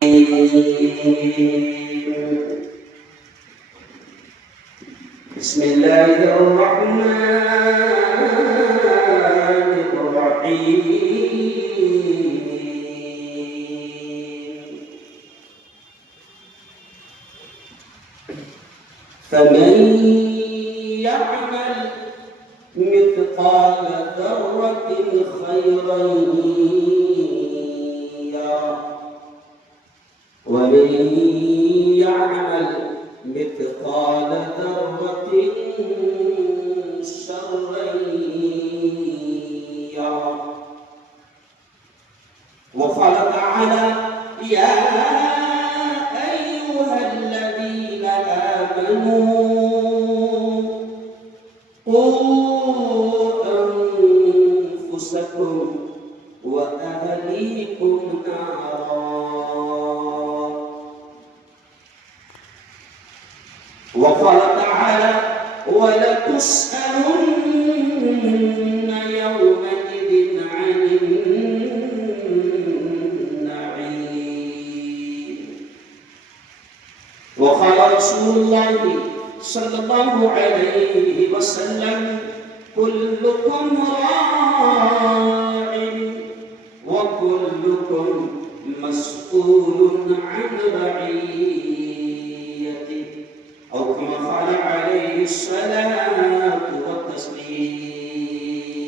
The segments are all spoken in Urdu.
بسم الله الرحمن الرحيم فمن يعمل مثقال ذرة خيرا يره ومن يعمل مثقال ذرة شرا يره وقال تعالى يا أيها الذين آمنوا قوا أنفسكم وأهليكم نارا وقال تعالى ولتسألن يومئذ عن النعيم وقال رسول الله صلى الله عليه وسلم كلكم راع وكلكم مسؤول عن رعيته أو كما قال عليه الصلاة والتسليم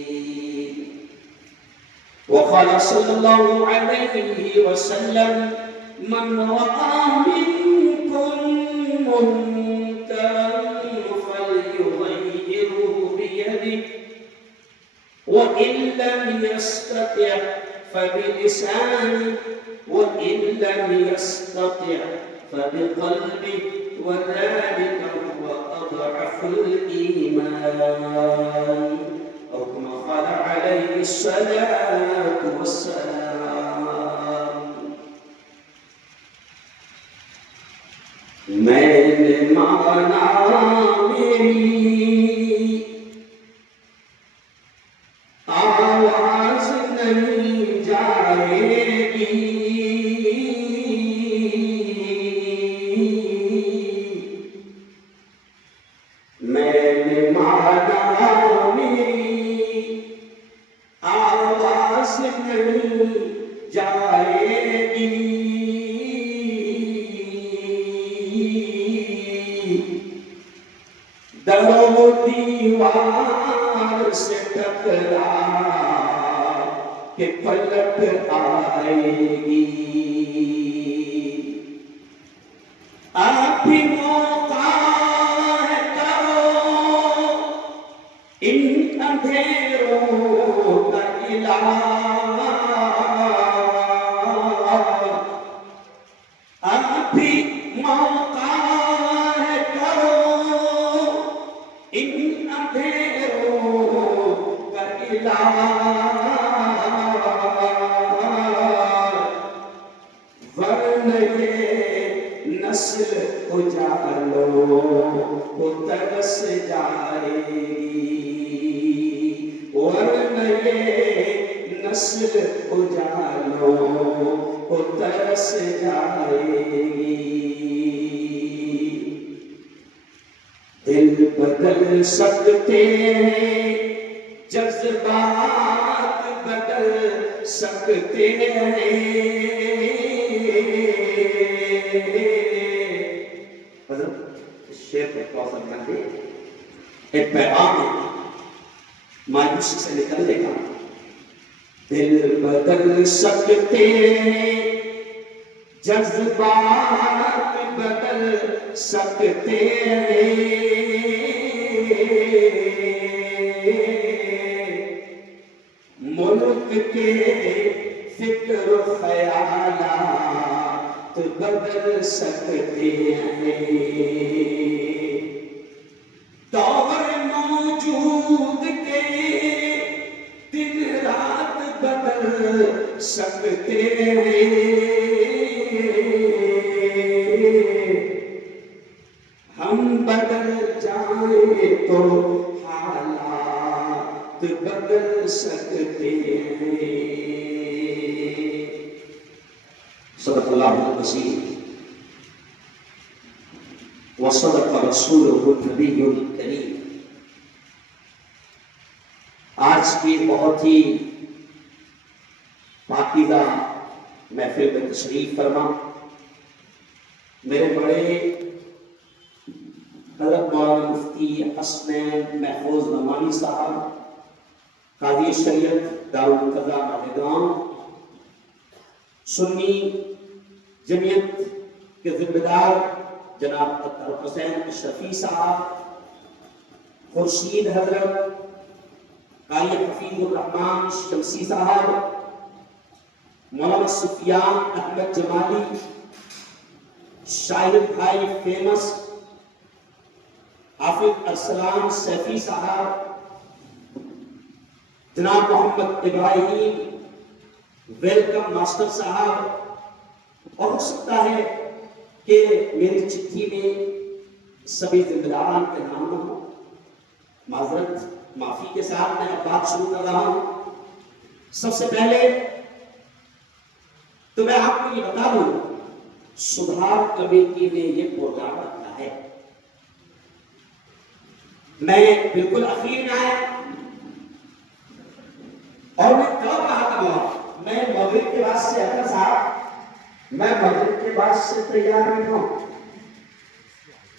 وقال صلى الله عليه وسلم من رأى منكم منكرا فليغيره بيده وإن لم يستطع فبلسانه وإن لم يستطع فبقلبه وذلك هو أضعف الإيمان أو كما قال عليه الصلاة والسلام میں مانا میری آواز نہیں جائے گی دیوار سے ٹکرا کہ پلٹ آئے گی آپ بھی موقع ہے کرو ان اندھیروں کا علاج آپ بھی موقع ہے کرو ان اندھیروں کا علاج ورنہ یہ نسل اجالوں کو ترس جائے گی ورنہ یہ نسل اجالوں کو ترس جائے گی دل بدل سکتے ہیں جذبات بدل سکتے ہیں حضرت شیخ کوثر کہتے ہیں ایک پیغام مایوسی سے نکلنے کا دل بدل سکتے ہیں جذبات بدل سکتے ہیں ملک کے فکر و خیالات بدل سکتے ہیں دور موجود کے دن رات بدل سکتے ہیں ہم بدل جائیں تو حالات بدل سکتے ہیں صدق اللہ البصير وصدق رسوله النبي الكريم. آج کی بہت ہی پاکیزہ محفل میں تشریف فرما میرے بڑے حضرت مولانا مفتی حسنین محفوظ نعمانی صاحب قاضی شریعت دارالقضاء مالیگاؤں، سنی جمعیت کے ذمہ دار جناب اطہر حسین اشرفی صاحب، خورشید حضرت قاری حفیظ الرحمان شمسی صاحب، مولانا سفیان احمد جمالی، شاہد بھائی فیمس حافظ ارسلان سیفی صاحب، جناب محمد ابراہیم ویلکم ماسٹر صاحب، اور ہو سکتا ہے کہ میری چٹھی میں سبھی ذمہ داران کے نام نہ ہوں. معذرت معافی کے ساتھ میں اب بات شروع کر رہا ہوں. سب سے پہلے تو میں آپ کو یہ بتا دوں، سدھار کمیٹی نے یہ پروگرام رکھا ہے. میں بالکل اخیر میں آیا اور میں کب کہا تھا میں مغرب کے بعد سے اگر صاحب میں مغرب کے بعد سے تیار نہیں ہوں،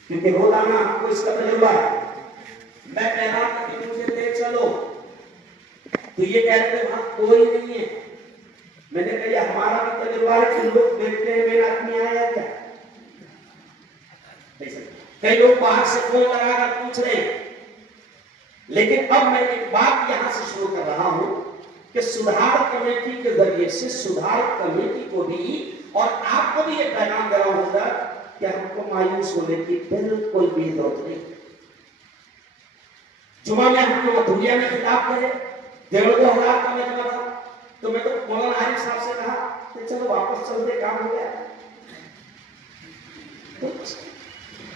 کیونکہ ہوتا نا آپ کو اس کا تجربہ ہے. میں کہہ رہا تھا کہ مجھے لے چلو تو یہ کہہ رہے تھے وہاں کوئی نہیں ہے. میں نے کہا یہ ہمارا بھی تجربہ ہے کہ لوگ دیکھتے ہیں میرا آدمی آیا کیا. کئی لوگ باہر سے فون لگا کر پوچھ رہے ہیں. لیکن اب میں ایک بات یہاں سے شروع کر رہا ہوں کہ سدھار کمیٹی کے ذریعے سے سدھار کمیٹی کو بھی اور آپ کو بھی یہ پیغام دے رہا ہوں کہ ہم کو مایوس ہونے کی بالکل بھی ضرورت نہیں. جمعہ میں ہم لوگ دنیا میں خطاب کرے 1,500 کا مجمع تھا تو میں تو مولانا عارف صاحب سے کہا کہ چلو واپس چلتے، کام ہو گیا.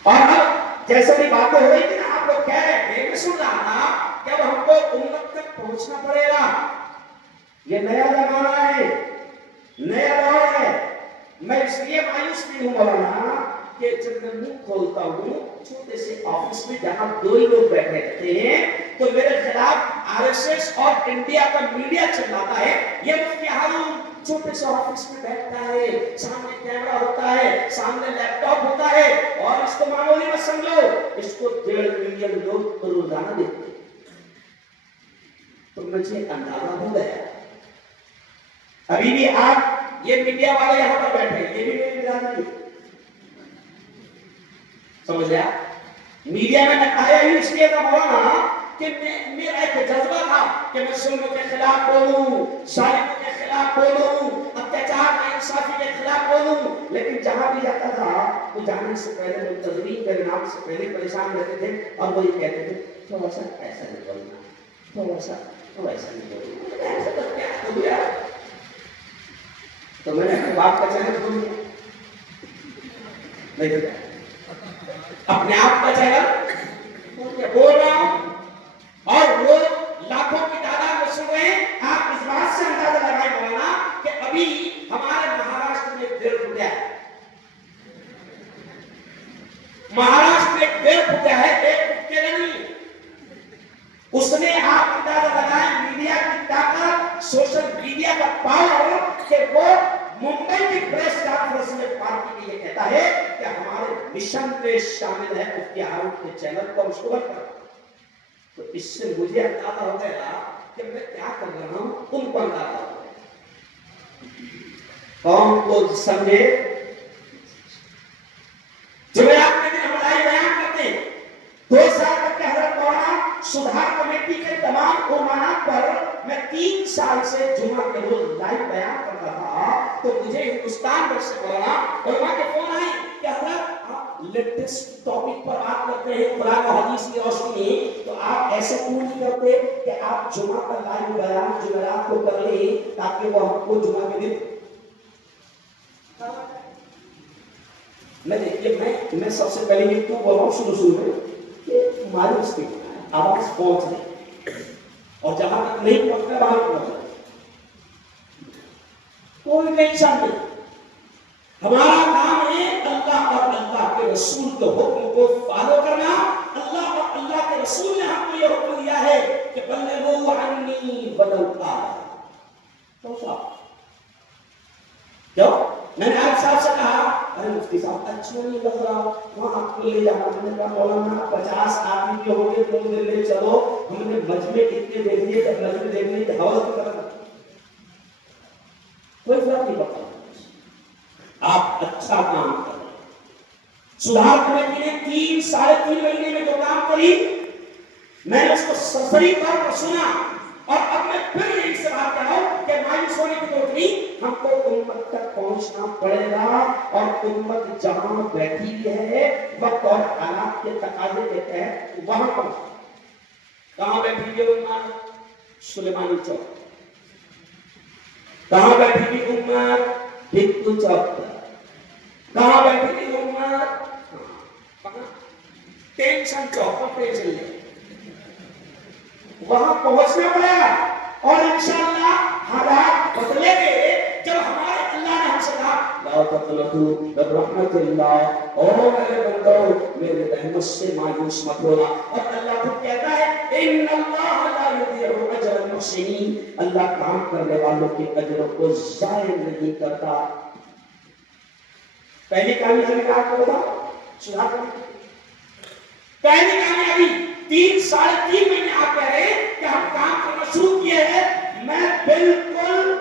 اور اب جیسے بھی باتیں ہو رہی تھی نا، آپ لوگ کہہ رہے تھے، میں سن رہا تھا کہ اب ہم کو امت تک پہنچنا پڑے گا. یہ نیا زمانہ ہے، نیا دور ہے. میں اس لیے مایوس بھی ہوں مولانا کہ جب میں منہ کھولتا ہوں چھوٹے سے آفس میں جہاں 2 ہی لوگ بیٹھے رہتے ہیں تو میرے خلاف آر ایس ایس اور انڈیا کا میڈیا چلاتا ہے. یہ مفتی ہارون چھوٹے سے آفس میں بیٹھتا ہے، سامنے کیمرہ ہوتا ہے، سامنے لیپ ٹاپ ہوتا ہے، اور اس کو معمولی مت سمجھو، اس کو 1.5 ملین لوگ روزانہ دیکھتے ہیں. تو مجھے اندازہ ہو گیا ابھی بھی آپ یہ میڈیا والے یہاں پر بیٹھے ہیں، یہ بھی میری برادری ہے. سمجھ گیا؟ میڈیا میں میں آیا ہی اس لیے تھا مولانا کہ میرا ایک جذبہ تھا کہ میں ظلم کے خلاف بولوں، ظالموں کے خلاف بولوں، اتیاچار ناانصافی کے خلاف بولوں. لیکن جہاں بھی جاتا تھا تو جانے سے پہلے منتظرین کے نام سے پہلے پریشان رہتے تھے اور وہ یہ کہتے تھے تھوڑا سا ایسا نہیں بولنا، تھوڑا سا ایسا نہیں بولنا، ایسا تو کیا ہو گیا. تو میں نے اپنے باپ کا چینل کھول دیا، نہیں دیتا اپنے آپ کا چینل بول رہا ہوں اور وہ لاکھوں کی تعداد میں سن رہے ہیں. آپ اس بات سے اندازہ لگائیں مولانا کہ ابھی ہمارے مہاراشٹر میں 1.5 فٹ ہے، مہاراشٹر میں 1.5 فٹ ہے، 1 فٹ کے نہیں. اس نے آپ اندازہ لگائیں میڈیا کی طاقت، سوشل میڈیا کا پاور کہ وہ ممبئی کی پریس کانفرنس میں پارٹی میں یہ کہتا ہے کہ ہمارے مشن میں شامل ہے مفتی ہارون کے چینل کو مشہور کرنا. تو اس سے مجھے اندازہ ہو گیا کہ میں کیا کر رہا ہوں، ان کو اندازہ ہو گیا. قوم کو سمجھے جو میں آپ کے دن ہماری بیان کرتے ہیں. 2 سال تک کے حضرت مولانا سدھار کمیٹی کے تمام عنوانات پر میں 3 سال سے جمعہ کے روز لائیو بیان کرتا تھا. تو مجھے ہندوستان بھر سے مولانا علماء کے فون آئے کہ حضرت آپ لیٹسٹ ٹاپک پر بات کرتے ہیں قرآن و حدیث کی روشنی میں، تو آپ ایسے کیوں نہیں کرتے کہ آپ جمعہ کا لائیو بیان جمعرات کو کر لیں تاکہ وہ ہم کو جمعہ کے دن. میں سب سے پہلے یہ کیوں بول رہا ہوں شروع میں کہ مایوس کی آواز پہنچ رہی اور جہاں تک نہیں پہنچتا وہاں پہنچ رہی. کوئی ٹینشن نہیں، ہمارا کام ہے اللہ اور اللہ کے رسول کے حکم کو فالو کرنا. اللہ اور اللہ کے رسول نے ہم کو یہ حکم دیا ہے کہ بلغوا عنی ولو آیہ. تو صاحب کیوں میں نے آپ صاحب سے کہا ارے مفتی صاحب اچھا نہیں لگ رہا وہاں آپ کو لے جانا. میں نے کہا مولانا 50 آدمی کے ہو گئے تم لے چلو. ہم نے مجمع اتنے دیکھ لیے کہ مجمع دیکھنے کی حوث بھی کرنا کوئی فرق نہیں پڑتا. آپ اچھا کام کریں. سدھار کمیٹی نے 3-3.5 مہینے میں جو کام کری میں نے اس کو سرسری طور پر سنا اور اب میں پھر یہی سے بات کر رہا ہوں کہ مایوس ہونے کی ضرورت نہیں. ہم کو امت تک پہنچنا پڑے گا اور امت جہاں بیٹھی ہے وقت اور حالات کے تقاضے کے تحت وہاں پہنچ. کہاں بیٹھی ہے امت؟ سلیمانی چوک. کہاں بیٹھی تھی امت؟ بھٹو چوک. کہاں بیٹھی تھی امت؟ ٹینشن چوک پر ٹینشن لے. وہاں پہنچنا پڑے گا اور انشاءاللہ حالات بدلے گے. جب ہمارے اللہ نے ہم سے کہا لا تقنطوا من رحمت اللہ، او میرے بندو میرے رحمت سے مایوس مت ہونا. اور اللہ خود کہتا ہے ان اللہ لا یضیع اجر المحسنین، اللہ کام کرنے والوں کے اجر کو ضائع نہیں کرتا. پہلی کامیابی کا آپ کو بتا سدھار کریں. پہلی کامیابی 3-3.5 مہینے آپ کہہ رہے ہیں کہ ہم کام کرنا شروع کیے ہیں. میں بالکل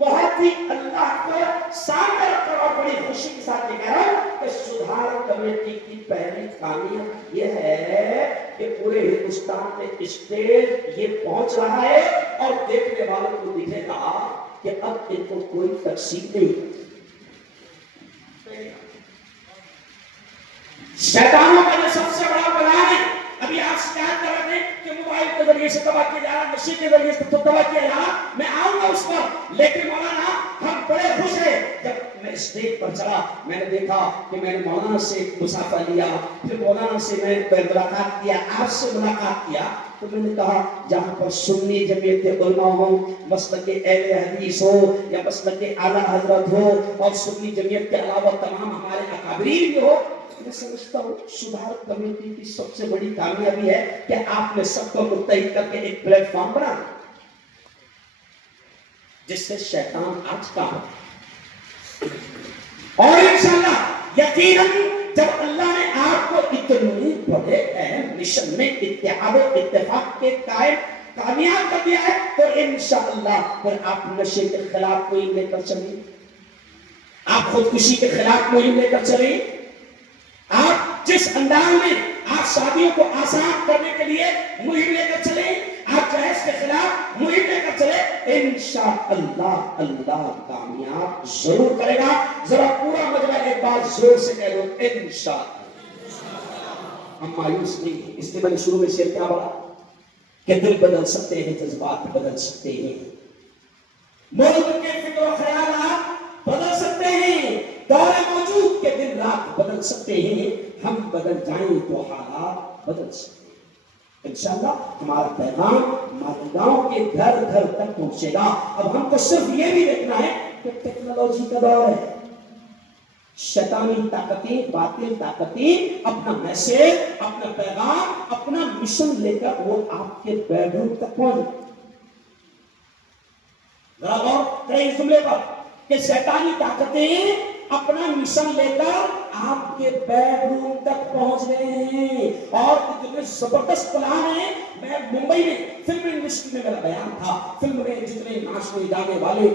بہت ہی اللہ کو سامنے رکھ کر اور بڑی خوشی کے ساتھ یہ کہہ رہا ہوں کہ سدھار کمیٹی کی پہلی کامیابی یہ ہے کہ پورے ہندوستان میں اسٹیج یہ پہنچ رہا ہے اور دیکھنے والوں کو دکھے گا کہ اب ان کو کوئی تقسیم نہیں. شیطانوں کا یہ سب سے بڑا بلان ہے. ابھی آپ شکایت کر رہے ہیں کہ موبائل کے ذریعے سے تباہ کیا جا رہا، نشے کے ذریعے سے تباہ کیا جا رہا. میں آؤں گا اس پر، لیکن مولانا ہم بڑے خوش ہیں. جب میں اسٹیج پر چلا میں نے دیکھا کہ میں نے مولانا سے مسافہ لیا، پھر مولانا سے میں ملاقات کیا، آپ سے ملاقات کیا. تو میں نے کہا جہاں پر سنی جمعیت علماء ہو، مسلک اہل حدیث ہو یا مسلک اعلیٰ حضرت ہو اور سنی جمعیت کے علاوہ تمام ہمارے اکابرین بھی ہو، میں سمجھتا ہوں سدھار کمیٹی کی سب سے بڑی کامیابی ہے کہ آپ نے سب کو متحد کر کے ایک پلیٹ فارم بنا جس سے شیطان آج کا ہو. اور انشاءاللہ یقیناً جب اللہ نے آپ کو اتنے بڑے اہم مشن میں اتحاد و اتفاق کے قائم کامیاب کر دیا ہے تو انشاءاللہ پھر آپ نشے کے خلاف مہم لے کر چلیں، آپ خودکشی کے خلاف مہم لے کر چلیں، آپ جس انداز میں آپ شادیوں کو آسان کرنے کے لیے مہم لے کر چلیں، آپ جہیز کے خلاف مہم لے کر چلیں، انشاءاللہ اللہ کامیاب ضرور کرے گا. ذرا پورا مجمع ایک بار زور سے کہہ دو انشاءاللہ. ہم مایوس نہیں ہیں. اس لیے میں نے شروع میں شعر کیا بولا کہ دل بدل سکتے ہیں، جذبات بدل سکتے ہیں، ملک کے فکر و خیالات بدل سکتے ہیں، دور موجود کے دن رات بدل سکتے ہیں، ہم بدل جائیں تو حالات بدل سکتے ہیں. انشاءاللہ ہمارا پیغام مالیگاؤں کے گھر گھر تک پہنچے گا. اب ہم کو صرف یہ بھی دیکھنا ہے کہ ٹیکنالوجی کا دور ہے. شیطانی طاقتیں، باطل طاقتیں اپنا میسج، اپنا پیغام، اپنا مشن لے کر وہ آپ کے بیڈ روم تک پہنچ. ذرا غور کریں اس جملے پر کہ شیطانی طاقتیں اپنا مشن لے کر آپ کے بیڈ روم تک پہنچ گئے ہیں اور اتنے زبردست پلان ہیں. میں ممبئی میں فلم انڈسٹری میں میرا بیان تھا، فلم میں جتنے ناچ میں جانے والے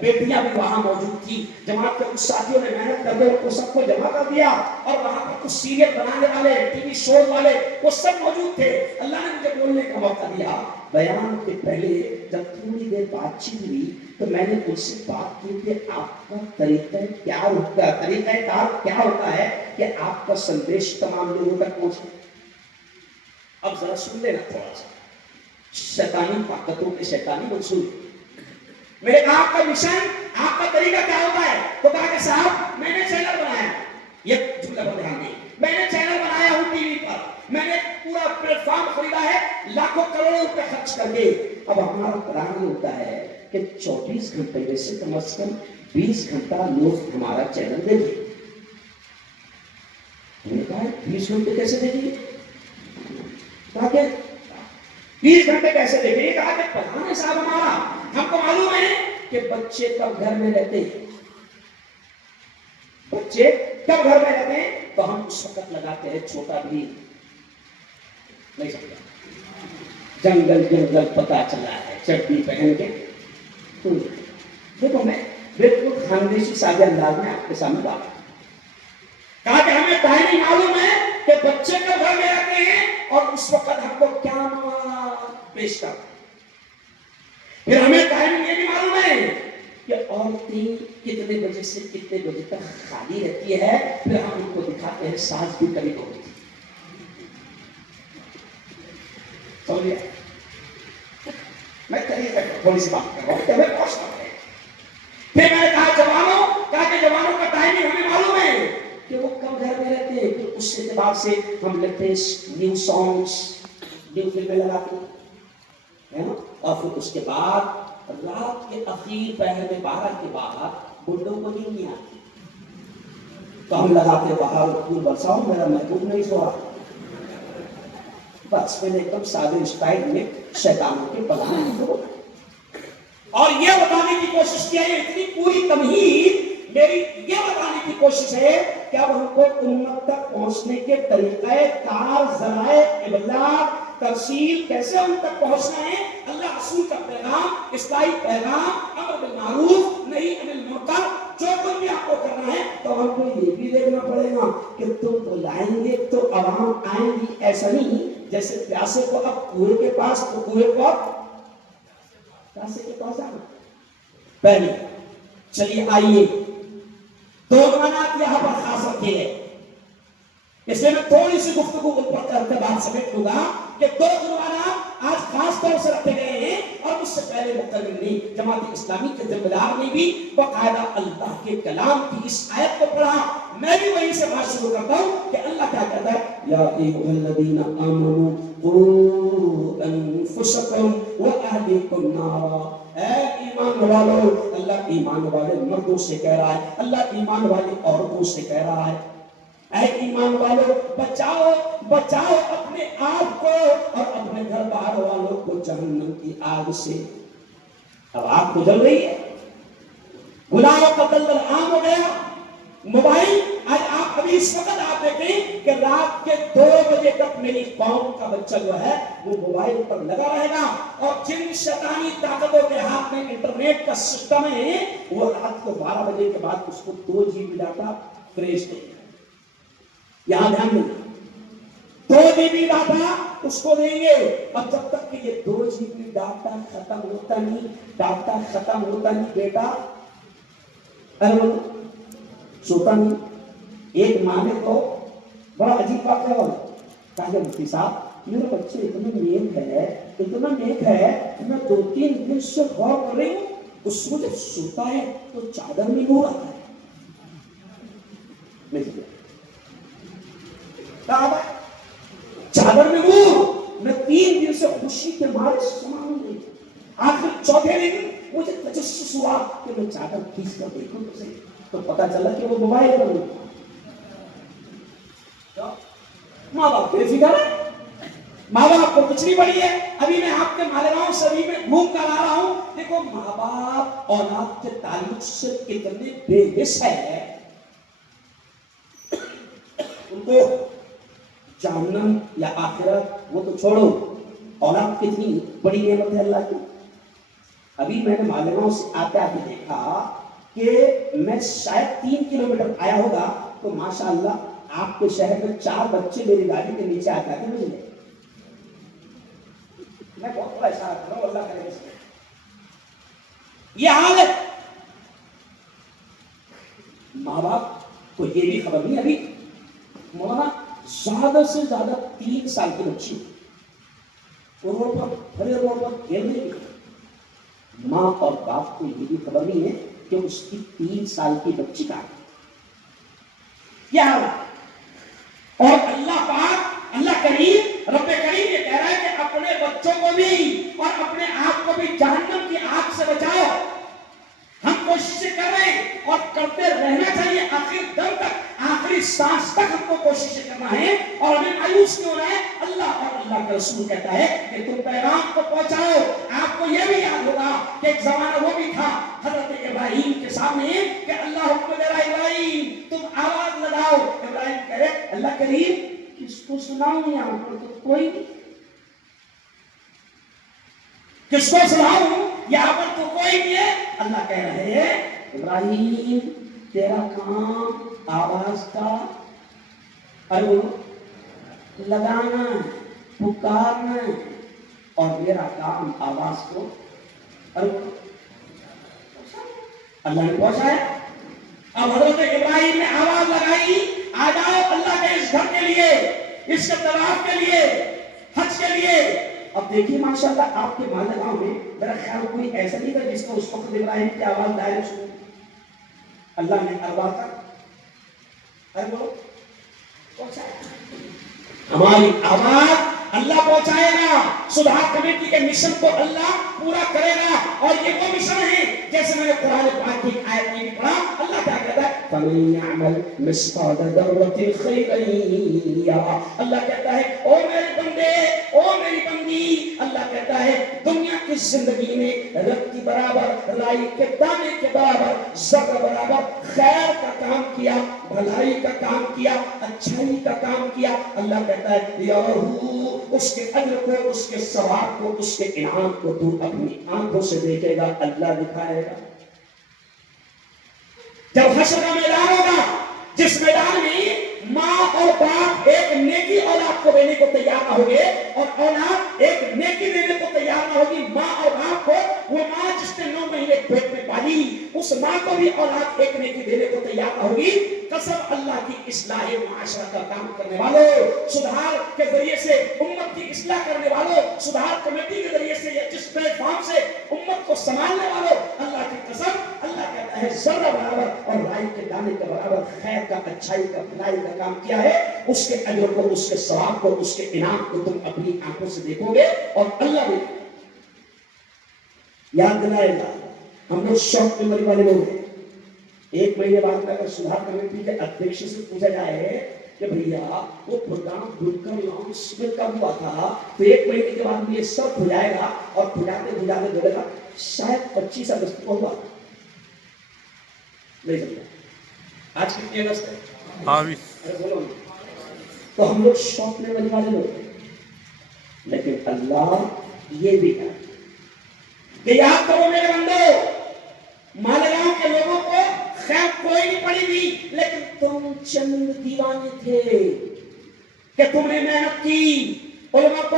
بیٹیاں بھی وہاں موجود تھی. جماعت کے کچھ ساتھیوں نے محنت کر کے وہ سب کو جمع کر دیا اور وہاں پر کچھ سیریل بنانے والے، ٹی وی شو والے وہ سب موجود تھے. اللہ نے مجھے بولنے کا موقع دیا. بیان کے پہلے جب تھوڑی دیر بات چیت ہوئی تو میں نے ان سے بات کی کہ آپ کا طریقہ کیا ہوتا ہے، طریقہ کار کیا ہوتا ہے کہ آپ کا سندیش تمام لوگوں تک پہنچے. اب ذرا سن لینا تھوڑا سا شیطانی طاقتوں کے شیطانی منصور. میں نے کہا آپ کا مشن، آپ کا طریقہ کیا ہوتا ہے؟ تو کہا کہ صاحب میں نے چینل بنایا. یہ جملہ پر دھیان دیں. میں نے چینل بنایا ہوں ٹی وی پر، میں نے پورا پلیٹ فارم خریدا ہے لاکھوں کروڑوں روپے خرچ کر کے. اب ہمارا پلان یہ ہوتا ہے کہ 24 گھنٹے میں سے کم از کم 20 گھنٹہ لوگ ہمارا چینل دیکھیں. میں نے کہا 20 گھنٹے کیسے دیکھیں؟ کہا کہ 20 گھنٹے کیسے دیکھیں؟ کہا کہ پڑھانے صاحب ہمارا ہم کو معلوم ہے کہ بچے کب گھر میں رہتے ہیں. بچے کب گھر میں رہتے ہیں تو ہم اس وقت لگاتے ہیں چھوٹا بھی نہیں سمجھا. جنگل جنگل پتا چلا ہے چڈی پہن کے. دیکھو میں بالکل خاندیشی سادے انداز میں آپ کے سامنے بات کہا کہ ہمیں ٹائم معلوم ہے کہ بچے کب گھر میں رہتے ہیں اور اس وقت ہم کو کیا مواد پیش کرنا ہے. پھر ہمیں ٹائم یہ بھی معلوم ہے کہ عورتیں کتنے بجے سے کتنے بجے تک خالی رہتی ہے. پھر ہم ان کو دکھاتے ہیں ساز بھی کبھی ہوتی ہے. سمجھے؟ میں تھوڑی سی بات کر رہا ہوں کہ ہمیں پوچھ کرتے ہیں. پھر میں نے کہا جوانوں، کہا کہ جوانوں کا ٹائمنگ ہمیں معلوم ہے کہ وہ کب گھر میں رہتے ہیں. پھر اس اعتبار سے ہم لیٹسٹ نیو سانگس نیو فلمیں لگاتے ہیں نا. اور پھر اس کے بعد رات کے اخیر پہر میں 12 کے بعد بڈوں کو نیند نہیں آتی تو ہم لگاتے باہر پھول برساؤ میرا محبوب نہیں سو رہا. بس میں نے ایک دم سادے اسٹائل میں شیطانوں کے پلانے کو اور یہ بتانے کی کوشش کیا ہے. اتنی پوری تمہید میری یہ بتانے کی کوشش ہے کہ اب ہم کو امت تک پہنچنے کے طریقہ کار، ذرائع ابلاغ، ترسیل کیسے ان تک پہنچنا ہے. اللہ رسول کا پیغام، اصلاحی پیغام، امر بالمعروف نہی عن المنکر، جو کوئی بھی آپ کو کرنا ہے تو ہم کو یہ بھی دیکھنا پڑے گا کہ تم تو لائیں گے تو عوام آئیں گی. ایسا نہیں جیسے پیاسے کو اب کنویں کے پاس تو کنویں کو پیاسے کے پاس آنا. پہلے چلیے آئیے دو عنوانات یہاں پر خاص رکھے گئے. اس لیے میں تھوڑی سی گفتگو کرتے بات سمیٹ لوں گا کہ دو عنوانات آج خاص طور سے رکھے گئے ہیں اور اس سے پہلے مقرر نہیں جماعت اسلامی کے ذمہ دار نے بھی باقاعدہ اللہ کے کلام کی اس آیت کو پڑھا. میں بھی وہیں سے بات شروع کرتا ہوں کہ اللہ کیا کہتا ہے، یا ایھا الذین آمنوا قوا انفسکم واہلیکم نارا. اے ایمان والو، اللہ ایمان والے مردوں سے کہہ رہا ہے، اللہ ایمان والی عورتوں سے کہہ رہا ہے، اے ایمان والو بچاؤ بچاؤ اپنے آپ کو اور اپنے گھر بار والوں کو جہنم کی آگ سے. اب آگ تو جل رہی ہے، گناہوں کا دلدل عام ہو گیا. موبائل آج آپ ابھی اس وقت آپ دیکھیں کہ رات کے 2 بجے تک میری قوم کا بچہ جو ہے وہ موبائل پر لگا رہے گا اور جن شیطانی طاقتوں کے ہاتھ میں انٹرنیٹ کا سسٹم ہے وہ رات کو 12 بجے کے بعد اس کو 2 GB ڈاٹا فریش دے گا. یہاں دھیان دیں 2 GB ڈاٹا اس کو دیں گے. اب جب تک کہ یہ 2 GB ڈاٹا ختم ہوتا نہیں بیٹا ارے سوتا نہیں. ایک ماں نے تو بڑا عجیب بات ہے اور کہا کہ مفتی صاحب میرے بچے اتنا نیک ہے میں 2-3 دن سے غور کر رہی ہوں اس کو جب سوتا ہے تو چادر میں نور آتا ہے. چادر میں نور. میں 3 دن سے خوشی کے مارے سنا نہیں. آخر چوتھے دن مجھے تجسس ہوا کہ میں چادر کھینچ کر دیکھوں تو صحیح تو پتا چلا کہ وہ موبائل پر نہیں. ماں باپ بے فکر ہے، ماں باپ کو کچھ نہیں پڑی ہے. ابھی میں آپ کے مالیگاؤں سبھی میں گھوم کر آ رہا ہوں. دیکھو ماں باپ اولاد کے تعلق سے کتنے بے حس ہے. ان کو جہنم یا آخرت وہ تو چھوڑو، اولاد کتنی بڑی نعمت ہے اللہ کی. ابھی میں نے مالیگاؤں سے آتے آتے دیکھا کہ میں شاید 3 کلومیٹر آیا ہوگا تو ماشاءاللہ آپ کے شہر میں 4 بچے میری گاڑی کے نیچے آ جاتے مجھے. میں بہت بڑا اشارہ کر رہا ہوں اللہ کرے گا. یہ حال ہے. ماں باپ کو یہ بھی خبر نہیں. ابھی مولانا زیادہ سے زیادہ 3 سال کی بچی روڈ پر بڑے روڈ پر کھیلنے کی ماں اور باپ کو یہ بھی خبر نہیں ہے کہ اس کی 3 سال کی بچی کا کیا حال ہے. اور اللہ پاک اللہ کریم رب کریم یہ کہہ رہا ہے کہ اپنے بچوں کو کو بھی اور اپنے آپ کو بھی جہنم کی آگ سے بچاؤ. ہم کوششیں کر رہے ہیں اور کرتے رہنا چاہیے آخر دم تک, آخری سانس تک ہم کو کوششیں کرنا ہے. اور ہمیں مایوس کیوں ہونا ہے؟ اللہ اور اللہ کا رسول کہتا ہے کہ تم پیغام کو پہنچاؤ. آپ کو یہ بھی یاد ہوگا کہ ایک زمانہ وہ بھی تھا حضرت ابراہیم کے سامنے کہ اللہ حکم دے رہا ابراہیم تم آواز لگاؤ. ابراہیم کہہ رہے اللہ کریم کس کو سناؤں یہاں پر تو کوئی نہیں, کس کو سناؤں یہاں پر تو کوئی نہیں ہے. اللہ کہہ رہے ہیں ابراہیم تیرا کام آواز کا لگانا پکارنا اور میرا کام آواز کو اللہ نے پہنچایا. اب حضرت ابراہیم نے آواز لگائی آ جاؤ اللہ کے اس گھر کے لیے, اس کے طواف کے لیے, حج کے لیے. اب دیکھیے ماشاءاللہ آپ کے مالیگاؤں میں میرا خیال کوئی ایسا نہیں تھا جس کو اس وقت ابراہیم کی آواز ڈائریکٹ سنی. اللہ نے اروا تک ہماری آواز اللہ پہنچائے گا. سدھار کمیٹی کے مشن کو اللہ پورا کرے گا اور یہ وہ مشن ہے جیسے میں نے قرآن پاک کی آیت میں بھی پڑھا. اللہ کیا کہتا ہے فَمَن يَعْمَلْ مِثْقَالَ ذَرَّةٍ خَيْرًا يَرَهُ. اللہ کہتا ہے او میرے بندے, او میری بندی, اللہ کہتا ہے دنیا کی زندگی میں رت کی برابر, رائی کے دانے کے برابر, ذرہ برابر خیر کا کام کیا, بھلائی کا کام کیا, اچھائی کا کام کیا. اللہ کہتا ہے یارو اس کے اجر کو, اس کے ثواب کو, اس کے انعام کو تو اپنی آنکھوں سے دیکھے گا, اللہ دکھائے گا. جب حشر کا میدان ہوگا جس میدان میں ماں اور باپ ایک نیکی اولاد کو دینے کو تیار نہ ہوگے اور اولاد ایک نیکی دینے کو تیار نہ ہوگی ماں اور باپ کو, وہ ماں جس نے 9 مہینے پیٹ میں پالی اس ماں کو بھی اولاد ایک نیکی دینے کو تیار نہ ہوگی. قسم اللہ کی اصلاح معاشرہ کا کام کرنے والوں, سدھار کے ذریعے سے امت کی اصلاح کرنے والوں, سدھار کمیٹی کے ذریعے سے یا جس پلیٹ فارم سے امت کو سنبھالنے والوں, اللہ کی قسم اللہ کہتا ہے ذرہ برابر اور رائی کے دانے کے برابر خیر کا, اچھائی کا, بھلائی کا کام کیا ہے اس کے اجر کو, اس کے ثواب کو, اس کے انعام کو تم اپنی آنکھوں سے دیکھو گے اور اللہ بھی یاد دلائے گا. ہم لوگ شوق میموری والے لوگ ہیں. 1 مہینے بعد میں اگر سدھار کمیٹی کے ادھیکش سے پوچھا جائے کہ بھیا وہ پروگرام دلکر لانچ میں کب ہوا تھا تو 1 مہینے کے بعد یہ سب ہو جائے گا اور بجاتے بجاتے بولے گا شاید 25 اگست کو ہوا. نہیں سمجھا آج کتنی اگست ہے؟ تو ہم لوگ شوق میں بننے والے لوگ ہیں. لیکن اللہ یہ بھی ہے کہ یاد کرو میرے بندو, مالیگاؤں کے لوگوں کو خیر کوئی نہیں پڑی تھی لیکن تم چند دیوانے تھے کہ تم نے محنت کی, علماء کو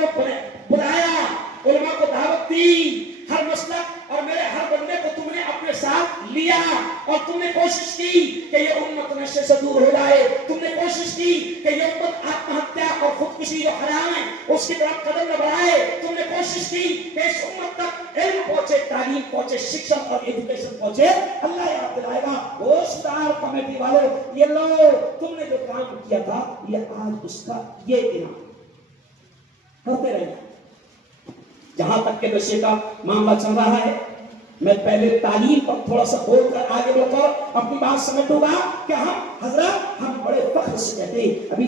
بلایا, علماء کو دعوت دی, ہر مسلک اور میرے ہر بندے کو تم نے اپنے ساتھ لیا اور تم نے کوشش کی کہ یہ امت نشے سے دور ہو جائے. تم نے کوشش کی کہ یہ امت آتم ہتیا اور خودکشی جو حرام ہے اس کی طرف قدم نہ بڑھائے. تم نے کوشش کی کہ اس امت تک علم پہنچے, تعلیم پہنچے, شکشن اور ایجوکیشن پہنچے. اللہ یاد دلائے گا وہ سدھار کمیٹی والوں, یہ لو تم نے جو کام کیا تھا یہ آج اس کا یہ انعام کرتے رہنا. جہاں تک کہ نشے کا معاملہ چل رہا ہے میں پہلے تعلیم پر تھوڑا سا بول کر آگے بڑھ کر اپنی بات سمجھوں گا کہ حضرت ہم بڑے فخر سے کہتے ہیں. ابھی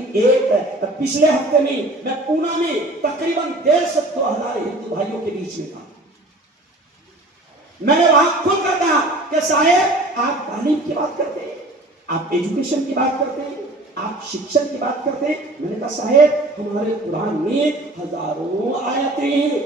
پچھلے ہفتے میں پونا میں تقریباً 1,500 سے 2,000 ہندو بھائیوں کے بیچ میں تھا. میں نے وہاں کھل کر کہا کہ صاحب آپ تعلیم کی بات کرتے ہیں, آپ ایجوکیشن کی بات کرتے ہیں, آپ شکشن کی بات کرتے ہیں. میں نے کہا صاحب ہمارے قرآن میں ہزاروں آیتیں ہیں.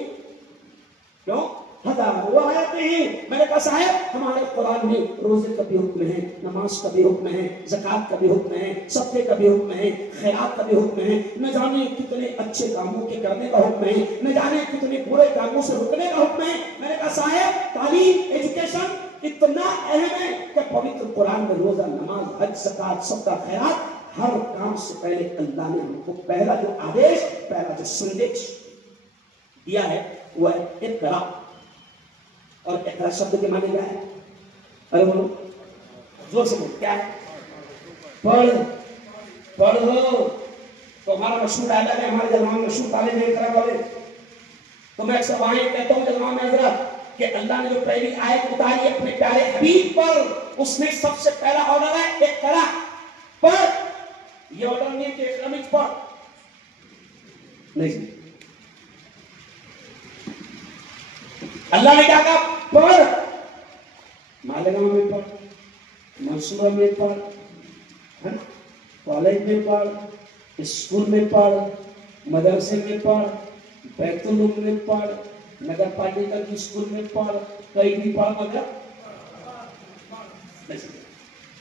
کیوں ہزاروں آیتیں ہیں. میں نے کہا صاحب ہمارے قرآن میں روزے کا بھی حکم ہے, نماز کا بھی حکم ہے, زکوٰۃ کا بھی حکم ہے, صدقے کا بھی حکم ہے, خیرات کا بھی حکم ہے, نہ جانے کتنے اچھے کاموں کے کرنے کا حکم ہے, نہ جانے کتنے برے کاموں سے رکنے کا حکم ہے. میں نے کہا صاحب تعلیم ایجوکیشن اتنا اہم ہے کہ پوتر قرآن میں روزہ, نماز, حج, زکوٰۃ, صدقہ, خیرات ہر کام سے پہلے اللہ نے ہم کو پہلا جو آدیش, پہلا جو سندیش دیا ہے وہ ہے اقرا. اور اقرا شبد کے معنی کیا ہے؟ ارے بولو زور سے بولو, کیا ہے؟ پڑھو. تو ہمارا مشہور ڈائلاگ ہے, ہمارے جلوہ میں مشہور کالج ہے اقرا کالج. تو میں اکثر وہاں یہ کہتا ہوں جناب میں حضرت کہ اللہ نے جو پہلی آیت اتاری اپنے پیارے حبیب پر، اس میں سب سے پہلا آرڈر ہے اقرا پڑھ. یہ آرڈر نہیں ہے کہ اقرا پڑھ نہیں. اللہ نے کیا کہا؟ پڑھ. مالیگاؤں میں پڑھ، منصورہ میں پڑھ، کالج میں پڑھ، اسکول میں پڑھ، مدرسے میں پڑھ، بیت العلوم میں پڑھ، نگر پالیکا کی اسکول میں پڑھ، کہیں بھی پڑھ مگر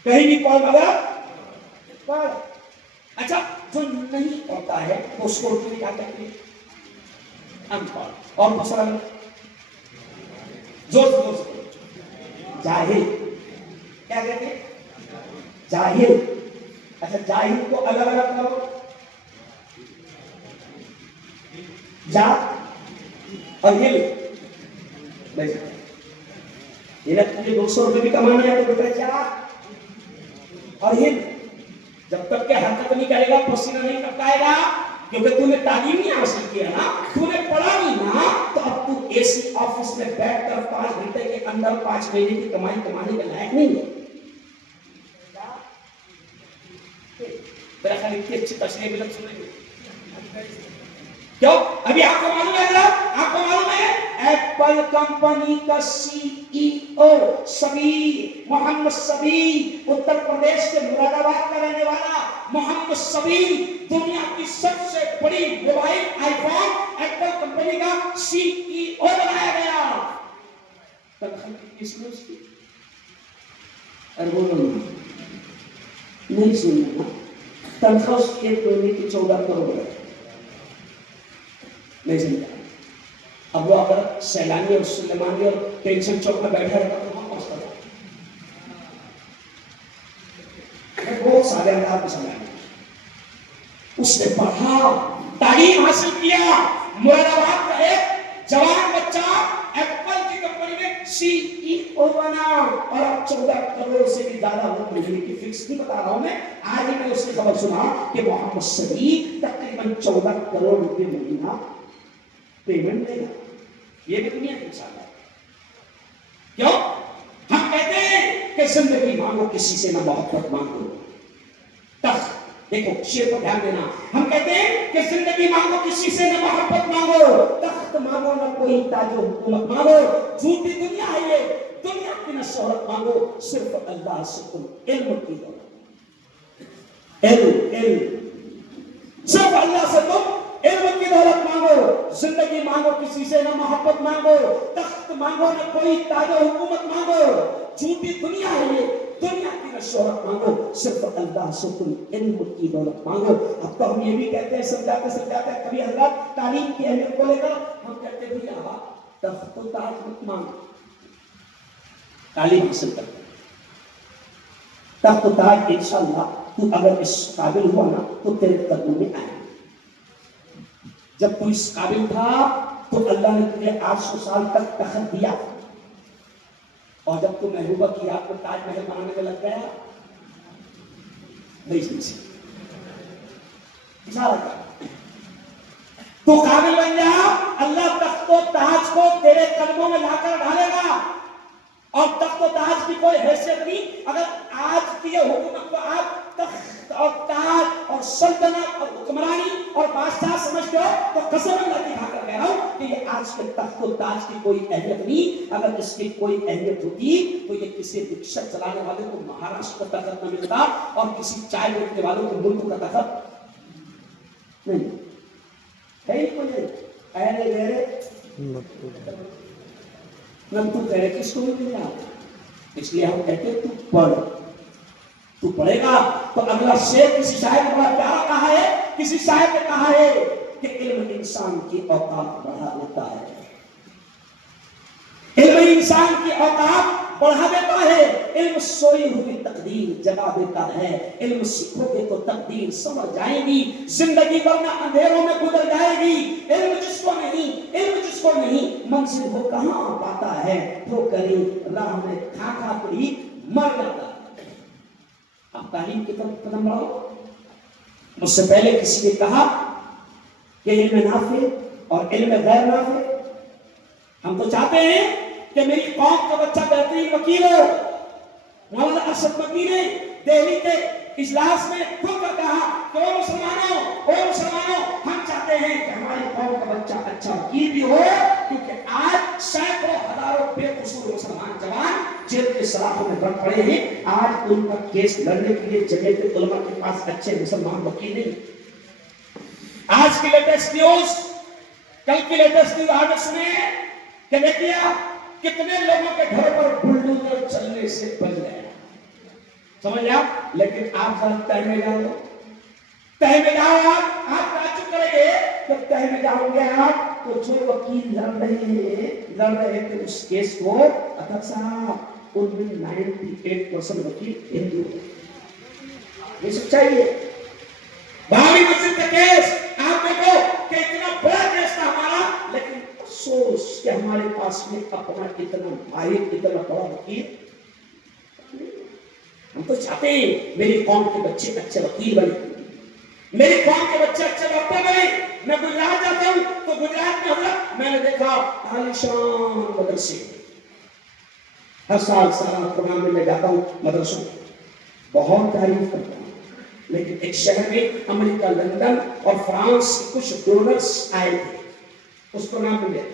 کہیں بھی پڑھ مگر پڑھ. اچھا جو نہیں پڑھتا ہے اس کو اردو میں کیا کہتے ہیں؟ ان پڑھ. اور دوسرا زور سے جاہل. کیا کہتے ہیں؟ جاہل. اچھا جاہل کو الگ الگ کرو، جا اور ہل. یہ 200 روپے بھی کمانا ہے تو بیٹا جا اور ہل. جب تک کہ حرکت نہیں کرے گا پسینہ نہیں ٹپکائے گا، کیونکہ تو نے تعلیم نہیں حاصل کیا نا، تو نے پڑھا نہیں نا، تو اب تو اے سی آفس میں بیٹھ کر 5 گھنٹے کے اندر 5 مہینے کی کمائی کمانے کے لائق نہیں ہے. میرا خیال اتنی اچھی تشریح بھی لگ سنیں گے کیوں؟ ابھی آپ کو معلوم ہے آپ کو معلوم ہے ایپل کمپنی کا سی ای او سبیر محمد سبیر اتر پردیش کے مراد آباد کا رہنے والا محمد سبیر دنیا کی سب سے بڑی موبائل آئی فون ایپل کمپنی کا سی ای او بنایا گیا. تنخواہ کتنی سنو اس کی؟ اربوں نہیں سننا. تنخواہ اس کی 1 مہینے کی 14 کروڑ ہے. نہیں سمجھا. اب وہ اگر سیلانی اور سلیمانی اور پینشن چوک میں بیٹھا رہتا تو وہاں پہنچتا تھا. بہت سارے انداز کو سمجھا. اس نے پڑھا، تعلیم حاصل کیا. مراد آباد کا ایک جوان بچہ ایپل کی کمپنی میں سی ای او بنا اور اب 14 کروڑ سے بھی زیادہ وہ مہینے کی فکس نہیں بتا رہا ہوں میں. آج ہی میں اس کی خبر سنا کہ محمد صدیق تقریباً 14 کروڑ روپے مہینہ پیمنٹ دے گا. یہ بھی دنیا کی مثال ہے. کیوں؟ ہم کہتے ہیں کہ زندگی مانگو کسی سے نہ محبت مانگو. تخت دیکھو شیر کو دھیان دینا. ہم کہتے ہیں کہ زندگی مانگو کسی سے نہ محبت مانگو، تخت مانگو نہ کوئی تاج و حکومت مانگو. جھوٹی دنیا ہے یہ. دنیا کی نہ شہرت مانگو، صرف اللہ سے تم علم کی دولت. علم صرف اللہ سے تم علم کی دولت مانگو. زندگی مانگو کسی سے نہ محبت مانگو، تخت مانگو نہ کوئی تاج و حکومت مانگو. جھوٹی دنیا ہے یہ. دنیا کی نہ شہرت مانگو، صرف اللہ سے تم علم کی دولت مانگو. اب تو ہم یہ بھی کہتے ہیں سمجھاتے کبھی حضرات تعلیم کی اہمیت کو لے کر ہم کہتے ہیں بھیا تخت و تاج مت مانگو، تعلیم حاصل کر. تخت و تاج انشاءاللہ تو اگر اس قابل ہوا نا تو تیرے قدموں میں آئے. جب تو اس قابل تھا تو اللہ نے تجھے 800 سال تک تخت دیا، اور جب تو محبوبہ کی رات میں تاج محل بنانے میں لگ گیا نہیں سمجھی. اشارہ کر تو قابل بن جا، اللہ تخت و تاج کو تیرے قدموں میں لا کر ڈالے گا. اور تخت و تاج کی کوئی حیثیت نہیں. اگر آج کی حکومت کو آپ تخت اور تاج اور سلطنت اور حکمرانی اور بادشاہ سمجھتے ہو تو قسم اللہ کی کھا کر کہہ رہا ہوں کہ یہ آج کے تخت و تاج کی کوئی اہمیت نہیں. اگر اس کی کوئی اہمیت ہوتی تو یہ کسی رکشا چلانے والے کو مہاراشٹر کا تخت نہ ملتا اور کسی چائے بیچنے والوں کو ملک کا تخت نہیں. ہے کوئی ایرے گہرے تو کہہ رہے کس کو بھی مل جائے. اس لیے ہم کہتے ہیں تو پڑھ. تو پڑھے گا تو اگلا شعر کسی شاعر نے بڑا پیارا کہا ہے. کسی شاعر نے کہا ہے کہ علم انسان کی اوقات بڑھا دیتا ہے. علم انسان کی اوقات بڑھا دیتا ہے. علم سوئی ہوئی تقدیر جگا دیتا ہے. علم سیکھو گے تو تقدیر سمجھ جائے گی. زندگی ورنہ اندھیروں میں گزر جائے گی. علم جس کو نہیں منزل وہ کہاں پاتا ہے. وہ کریں راہ میں کھا کر ہی مر جاتا ہے. آپ تعلیم کی طرف قدم بڑھاؤ. مجھ سے پہلے کسی نے کہا کہ علم نافع اور علم غیر نافع ہم تو چاہتے ہیں کہ میری قوم کا بچہ بہترین وکیل ہو. مولانا ارشد مکی نے دہلی کے اجلاس میں کھل کر کہا کہ او مسلمانوں ہم چاہتے ہیں کہ ہماری قوم کا بچہ اچھا وکیل بھی ہو, کیونکہ آج سینکڑوں ہزاروں بے قصور مسلمان جوان جیل کے سلاخوں میں بند پڑے ہیں. آج ان کا کیس لڑنے کے لیے جمعیت علماء کے پاس اچھے مسلمان وکیل نہیں. آج کی لیٹسٹ نیوز, کل کی لیٹسٹ نیوز آج سنے کہ دیکھیے کتنے لوگوں کے گھر پر بلڈوزر چلنے سے بچ گئے. سمجھ آپ, لیکن آپ ذرا تہ میں جاؤ, آپ تعجب کریں گے کہ تہ میں جاؤ گے آپ تو جو وکیل لڑ رہے تھے اس کیس کو, اگر صاحب ان میں 98% وکیل ہندو ہیں. یہ سچائی ہے. بھاوی مسجد کا کیس آپ دیکھو کہ اتنا بڑا کیس تھا ہمارا, لیکن افسوس کہ ہمارے پاس میں اپنا اتنا ماہر اتنا بڑا وکیل. ہم تو چاہتے ہیں میری قوم کے بچے اچھے وکیل بنے, میری قوم کے بچے اچھے ڈاکٹر بنے. میں گجرات جاتا ہوں تو گجرات میں حضرت میں نے دیکھا عالیشان مدرسے, ہر سال سالانہ پروگرام میں جاتا ہوں مدرسوں, بہت تعریف کرتا ہوں. لیکن ایک شہر میں امریکہ, لندن اور فرانس کے کچھ ڈونرز آئے تھے اس پروگرام میں گئے.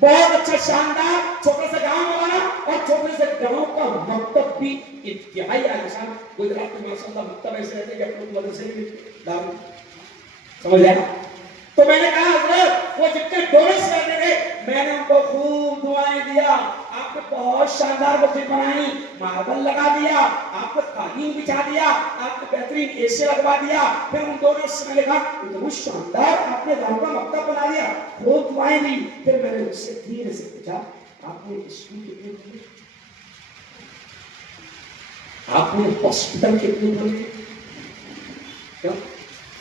بہت اچھا شاندار چھوٹے سے گاؤں والا اور چھوٹے سے گاؤں کا مکتب بھی انتہائی عالیشان. گجرات میں ماشاء اللہ مکتب ایسے رہتے کہ اپنے مدرسے بھی دارو. سمجھ آیا؟ تو میں نے کہا حضرت وہ جتنے ڈونرز رہتے تھے میں نے ان کو خوب دعائیں دیا, آپ نے بہت شاندار مسجد بنائی, ماربل لگا دیا, آپ نے قالین بچھا دیا, آپ نے بہترین اے سی لگوا دیا. پھر ان ڈونرز سے میں نے کہا بہت شاندار آپ نے گاؤں کا مکتب بنا دیا, خوب دعائیں دی. پھر میں نے اس سے دھیرے سے پوچھا آپ نے اسکول کتنے کیے, آپ نے ہاسپٹل کتنے کھولے,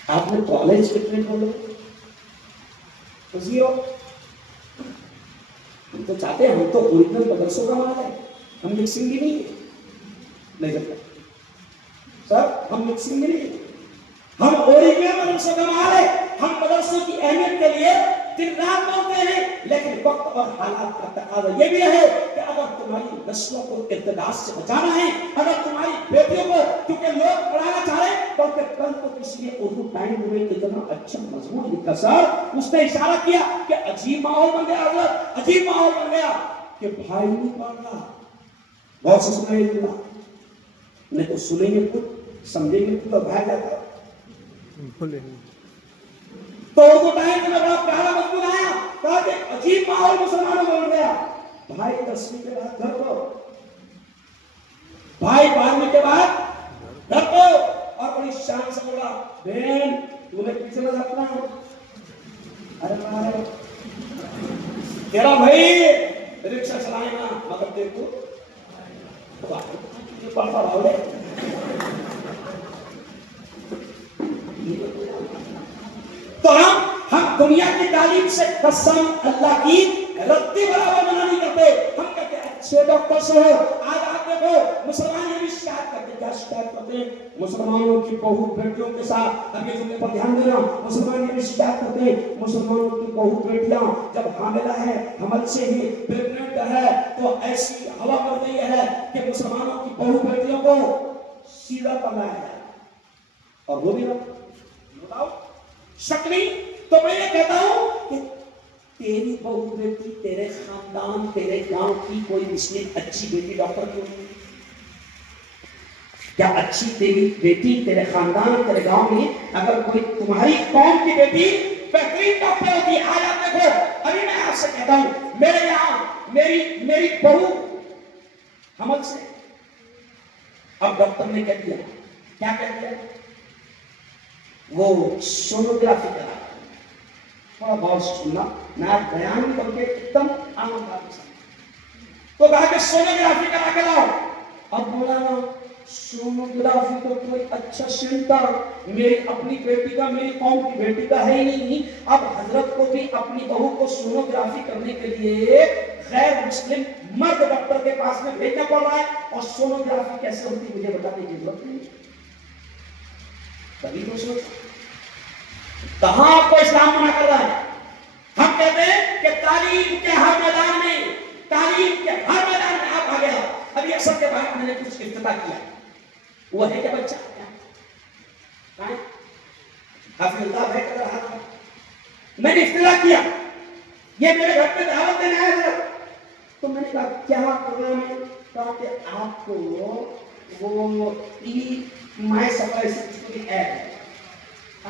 آپ نے کالج کتنے کھولے؟ زیرو. ہم تو چاہتے ہیں, ہم تو اوریجنل مدرسوں کا مال ہے, ہم مکسنگ بھی نہیں کرتے سر, ہم مکسنگ بھی نہیں, ہم اوریجنل مدرسوں کا مال ہے. ہم مدرسوں کی اہمیت کے لیے دن رات بولتے ہیں, لیکن وقت اور حالات کا تقاضا یہ بھی ہے کہ اگر تمہاری نسلوں کو ارتداد سے بچانا ہے, اگر تمہاری بیٹیوں کو, کیونکہ لوگ پڑھانا چاہ رہے ہیں, بلکہ کل تو کسی نے اردو ٹائم میں اتنا اچھا مضمون لکھا سر, اس نے اشارہ کیا کہ عجیب ماحول بن گیا حضرت, عجیب ماحول بن گیا کہ بھائی نہیں پڑھ رہا, بہت سے سنائے گا نہیں تو سنیں گے کچھ سمجھیں گے کچھ, اور بھائی جاتا تو اردو ٹائم میں بڑا پیارا مضمون آیا, کہا کہ عجیب ماحول مسلمانوں میں بن گیا. بھائی 10ویں کے بعد گھر کو, بھائی 12ویں کے بعد گھر کو, اور بڑی شان سے بولا بہن تمہیں پیچھے نہ رکھنا, ارے مارے تیرا بھائی رکشا چلائے گا مگر تیرے کو پڑھتا رہو گے. تو ہم دنیا کی تعلیم سے قسم اللہ کی رتی برابر منع نہیں کرتے. ہم کہتے ہیں اچھے ڈاکٹر سے ہو. آج آپ دیکھو مسلمان یہ بھی شکایت کرتے ہیں, کیا شکایت کرتے ہیں؟ مسلمانوں کی بہو بیٹیوں کے ساتھ, اب یہ جملے پر دھیان دینا, مسلمان یہ بھی شکایت کرتے ہیں مسلمانوں کی بہو بیٹیاں جب حاملہ ہے, حمل سے ہی پریگننٹ ہے, تو ایسی ہوا کر گئی ہے کہ مسلمانوں کی بہو بیٹیوں کو سیدھا پلایا جائے, اور وہ بھی بتاؤ شک نہیں. تو میں یہ کہتا ہوں کہ تیری بہو بیٹی تیرے خاندان تیرے گاؤں کی کوئی مسلم اچھی بیٹی ڈاکٹر کیوں نہیں؟ کیا اچھی تیری بیٹی تیرے خاندان تیرے گاؤں میں اگر کوئی تمہاری قوم کی بیٹی بہترین ڈاکٹر ہوتی ہے؟ آج آپ دیکھو, ابھی میں آپ سے کہتا ہوں میرے یہاں میری بہو حمل سے, اب ڈاکٹر نے کہہ دیا, کیا کہہ دیا, وہ سونوگرافی کرا. تھوڑا بہت سننا, میں بیان بھی بن کے ایک دم آنند آ سکتا. تو کہا کہ سونوگرافی کرا کے لاؤ. اب بولا سونوگرافی تو کوئی اچھا سینٹر میری اپنی بیٹی کا, میری قوم کی بیٹی کا ہے ہی نہیں. اب حضرت کو بھی اپنی بہو کو سونوگرافی کرنے کے لیے غیر مسلم مرد ڈاکٹر کے پاس میں بھیجنا پڑ رہا ہے, اور سونوگرافی کیسے ہوتی مجھے بتانے کی ضرورت نہیں. کبھی تو سوچ کہاں آپ کو اسلام منع کر رہا ہے؟ ہم ہم کہتے ہیں کہ تعلیم کے ہر میدان میں آپ آگے آؤ. ابھی اکثر کے بعد میں نے کچھ افتتاح کیا, وہ ہے کہ بچہ حافظ اللہ بھائی کر رہا تھا, میں نے افتتاح کیا, یہ میرے گھر پہ دعوت دینے آیا تھا, تو میں نے کہا کیا پروگرام ہے, کہا کہ آپ کو وہ مائی سفر ایپ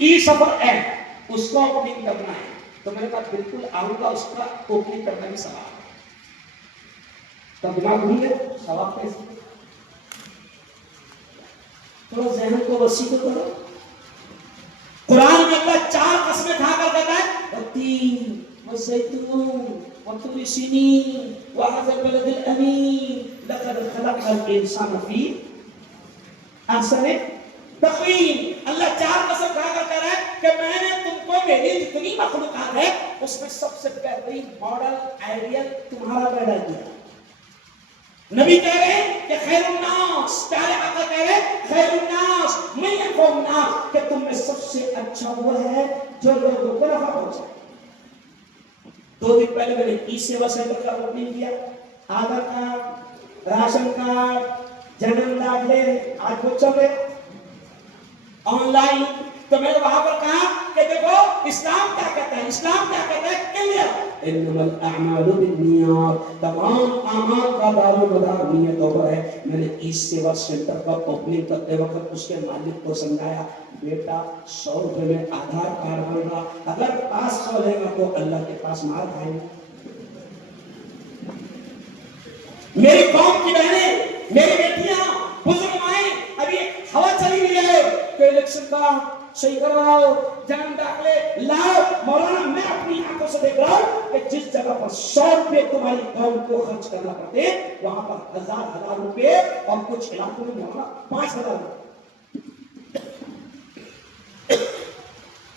ای سفر ایپ اس کو اوپننگ کرنا ہے. تو میں نے کہا بالکل آؤں گا, اس کا اوپننگ کرنا بھی سوال. تب دماغ بھول گیا سوال کیسے, تھوڑا ذہن کو وسیع تو کرو. قرآن میں اللہ 4 قسمیں کھا کر کہتا ہے والتین والزیتون وطور سینین وهذا البلد الامین لقد خلقنا الانسان فی احسن تقویم. اللہ 4 قسم کھا کر کہہ رہا ہے کہ میں نے تم کو میری جتنی مخلوقات ہے اس میں سب سے بہترین ماڈل آئیڈیل تمہارا پیدا کیا. نبی کہہ رہے ہیں کہ خیر الناس, پیارے آقا کہہ رہے ہیں خیر الناس من ينفع الناس, کہ تم میں سب سے اچھا وہ ہے جو لوگوں کو نفع پہنچائے. 2 دن پہلے میں نے ای سیوا سینٹر کا اوپننگ کیا. Aadhaar card, ration card, general داخلے آج وہ چل رہے آن لائن. تو میں نے وہاں پر کہا کہ دیکھو اسلام کیا کہتا ہے, اسلام کیا کہتا ہے, کلیئر انما الاعمال بالنیات, تمام اعمال کا دارومدار نیتوں پر ہے. میں نے ای سیوا سینٹر کا اوپننگ کرتے وقت اس کے مالک کو سمجھایا بیٹا 100 روپے میں آدھار کارڈ ہوگا, اگر 500 لے گا تو اللہ کے پاس مار کھائیں گے. میری قوم کی بہنیں, میری بیٹیاں, بزرگ مائیں, ابھی ہوا چلی ہوئی ہے کہ الیکشن کا صحیح کرواؤ, جنم داخلے لاؤ. مولانا میں اپنی آنکھوں سے دیکھ رہا ہوں کہ جس جگہ پر 100 روپے تمہاری قوم کو خرچ کرنا پڑتے وہاں پر 1000 روپے, اور کچھ علاقوں میں مولانا 5000 روپے.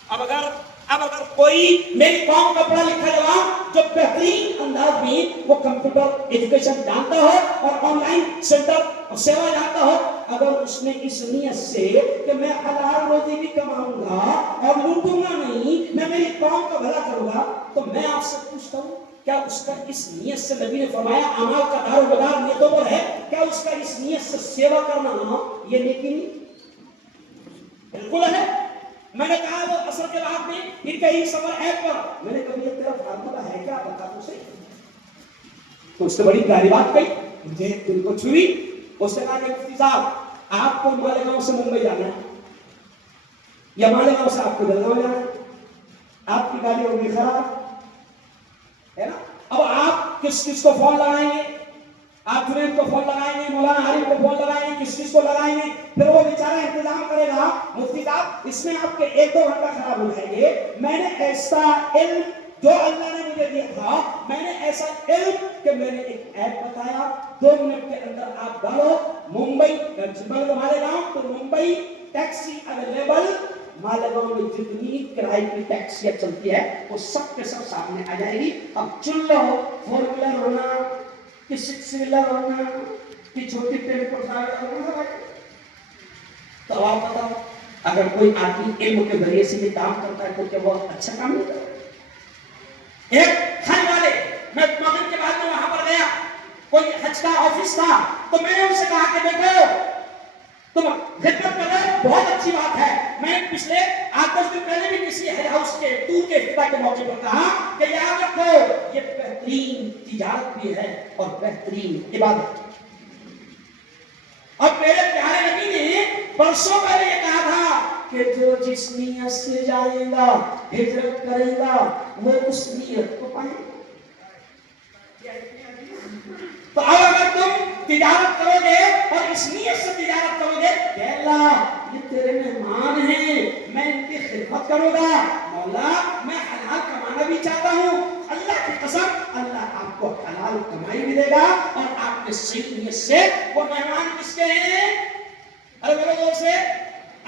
اب اگر کوئی میری قوم کا پڑھا لکھا جوان جو بہترین انداز میں وہ کمپیوٹر ایجوکیشن جانتا ہو اور آن لائن سینٹر اور سیوا جانتا ہو, اگر اس نے اس نیت سے کہ میں حلال روزی بھی کماؤں گا اور لوٹوں گا نہیں, میں میری قوم کا بھلا کروں گا, تو میں آپ سے پوچھتا ہوں کیا اس کا اس نیت سے, نبی نے فرمایا اعمال کا دارومدار نیتوں پر ہے, کیا اس کا اس نیت سے سیوا کرنا یہ نیکی نہیں؟ بالکل ہے. میں نے کہا وہ اثر کے بعد میں ان کا ہی سفر ایپ پر میں نے کہا یہ تیرا فارمولا ہے کیا, بتا تو صحیح. تو اس سے بڑی پیاری بات کہی, مجھے دل کو چھوئی. اس نے کہا کہ مفتی صاحب آپ کو مالیگاؤں سے ممبئی جانا ہے یا مالیگاؤں سے آپ کو جلگاؤں جانا ہے, آپ کی گاڑی ہوگی خراب ہے نا. اب آپ کس کو فون لگائیں گے, آپ جنید کو فون لگائیں گے, مولانا عارف کو فون لگائیں گے, کس کو لگائیں گے, پھر وہ بیچارہ انتظام کرے گا مفتی صاحب اس میں آپ کے 1-2 گھنٹہ خراب ہو جائیں گے. میں نے ایسا علم جو اللہ نے مجھے دیا تھا, میں نے ایسا علم کہ میں نے ایک ایپ بتایا 2 منٹ کے اندر آپ ڈالو ممبئی مالیگاؤں, تو ممبئی ٹیکسی اویلیبل, مالیگاؤں میں جتنی کرائے کی ٹیکسیاں چلتی ہے وہ سب کے سب سامنے آ جائے گی. اب چن لو 4 ویلر ہونا کہ 6 ویلر ہونا کہ چھوٹی ٹرین پر ہونا. تو آپ بتاؤ اگر کوئی آدمی علم کے ذریعے سے یہ کام کرتا ہے تو کیا وہ اچھا کام نہیں کرتا؟ ایک حج والے, میں مغرب کے بعد میں وہاں پر گیا, کوئی حج کا آفس تھا, تو میں نے ان سے کہا کہ دیکھو تم خدمت کر رہے ہو بہت اچھی بات ہے. میں نے پچھلے 8-10 دن پہلے بھی کسی حج ہاؤس کے ٹور کے افتتاح کے موقع پر کہا کہ یاد رکھو یہ بہترین تجارت بھی ہے اور بہترین عبادت. اور میرے پیارے نبی نے برسوں پہلے یہ کہا تھا کہ جو جس نیت سے جائے گا ہجرت کرے گا وہ اس نیت کو پائے گا. تو اب اگر تم تجارت کرو گے اور اس نیت سے تجارت کرو گے کہ اللہ یہ تیرے مہمان ہیں, میں ان کی خدمت کروں گا, مولا میں حلال کمانا بھی چاہتا ہوں, اللہ کی قسم اللہ آپ کو حلال کمائی بھی دے گا, اور آپ کے صحیح نیت سے وہ مہمان کس کے ہیں؟ ارے بولو جور سے,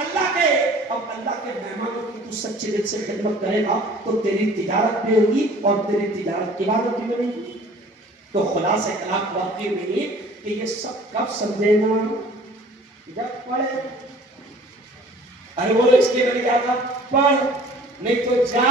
اللہ کے. اب اللہ کے مہمانوں کی تو سچے دل سے خدمت کرے گا تو تیری تجارت بھی ہوگی اور تیری تجارت کی عبادت بھی بنے گی. تو خلاصہ کلام واقعی میں کہ یہ سب کب سمجھے گا جب پڑھے. ارے بولو اس کے میں کیا تھا, پڑھ, نہیں تو جا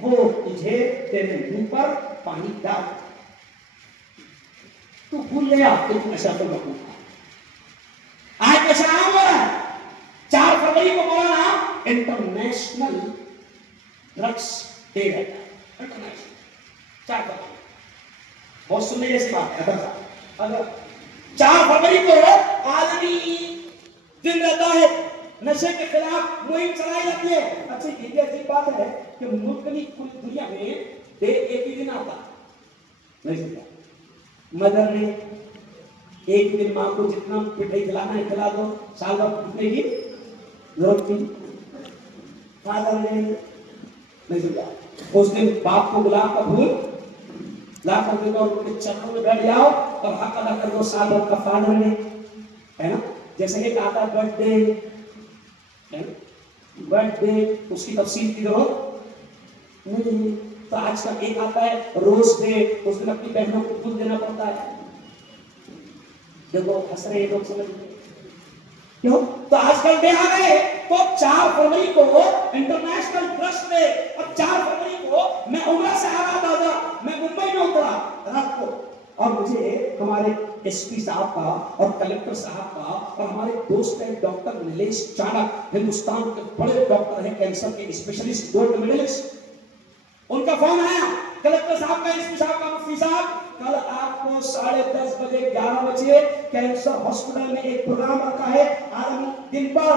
وہ تجھے تیرے منہ پر پانی ڈال، تو بھول گیا کہ تم نشہ تو مقبول تھا۔ آج نشہ عام ہو رہا ہے۔ 4 فروری کو مولانا انٹرنیشنل ڈرگس ڈے رہتا ہے، انٹرنیشنل 4 فروری، بہت سننے جیسی بات ہے۔ اگر 4 فروری کو عالمی دن رہتا ہے، نشے کے خلاف مہم چلائی جاتی ہے۔ اچھا یہ عجیب بات ہے کہ ملک کی پوری دنیا میں ڈے ایک ہی دن آتا نہیں سکتا۔ مدر نے ایک دن ماں کو جتنا مٹھائی کھلانا ہے کھلا دو، سال بھر پوچھنے کی ضرورت نہیں۔ فادر نے نہیں سکتا، اس دن باپ کو گلاب کا پھول لا کر دے اور ان کے چرنوں میں بیٹھ جاؤ اور حق ادا کر دو سال بھر کا۔ فادر نے ہے نا، جیسے ایک آتا برتھ ڈے، برتھ ڈے اس کی تفصیل کی ضرورت نہیں۔ تو آج کل ایک آتا ہے روز ڈے، اس دن اپنی بہنوں کو پھول دینا پڑتا ہے۔ دیکھو ہنس رہے لوگ، سمجھ کیوں؟ تو آج کل ڈے آ گئے، تو 4 فروری کو انٹرنیشنل ڈرگس ڈے، اور 4 فروری کو میں عمرہ سے آ رہا تھا، میں ممبئی میں اترا رات کو، اور مجھے ہمارے ایس پی صاحب کا اور کلکٹر صاحب کا اور ہمارے دوست ہیں ڈاکٹر نیلیش چانک، ہندوستان کے بڑے ڈاکٹر ہیں، کینسر کے اسپیشلسٹ، گولڈ میڈلسٹ، ان کا فون آیا کلکٹر صاحب کا، ایس پی صاحب کا، مفتی صاحب کل آپ کو 10:30 بجے 11 بجے کینسر ہاسپٹل میں ایک پروگرام رکھا ہے عالمی دن پر،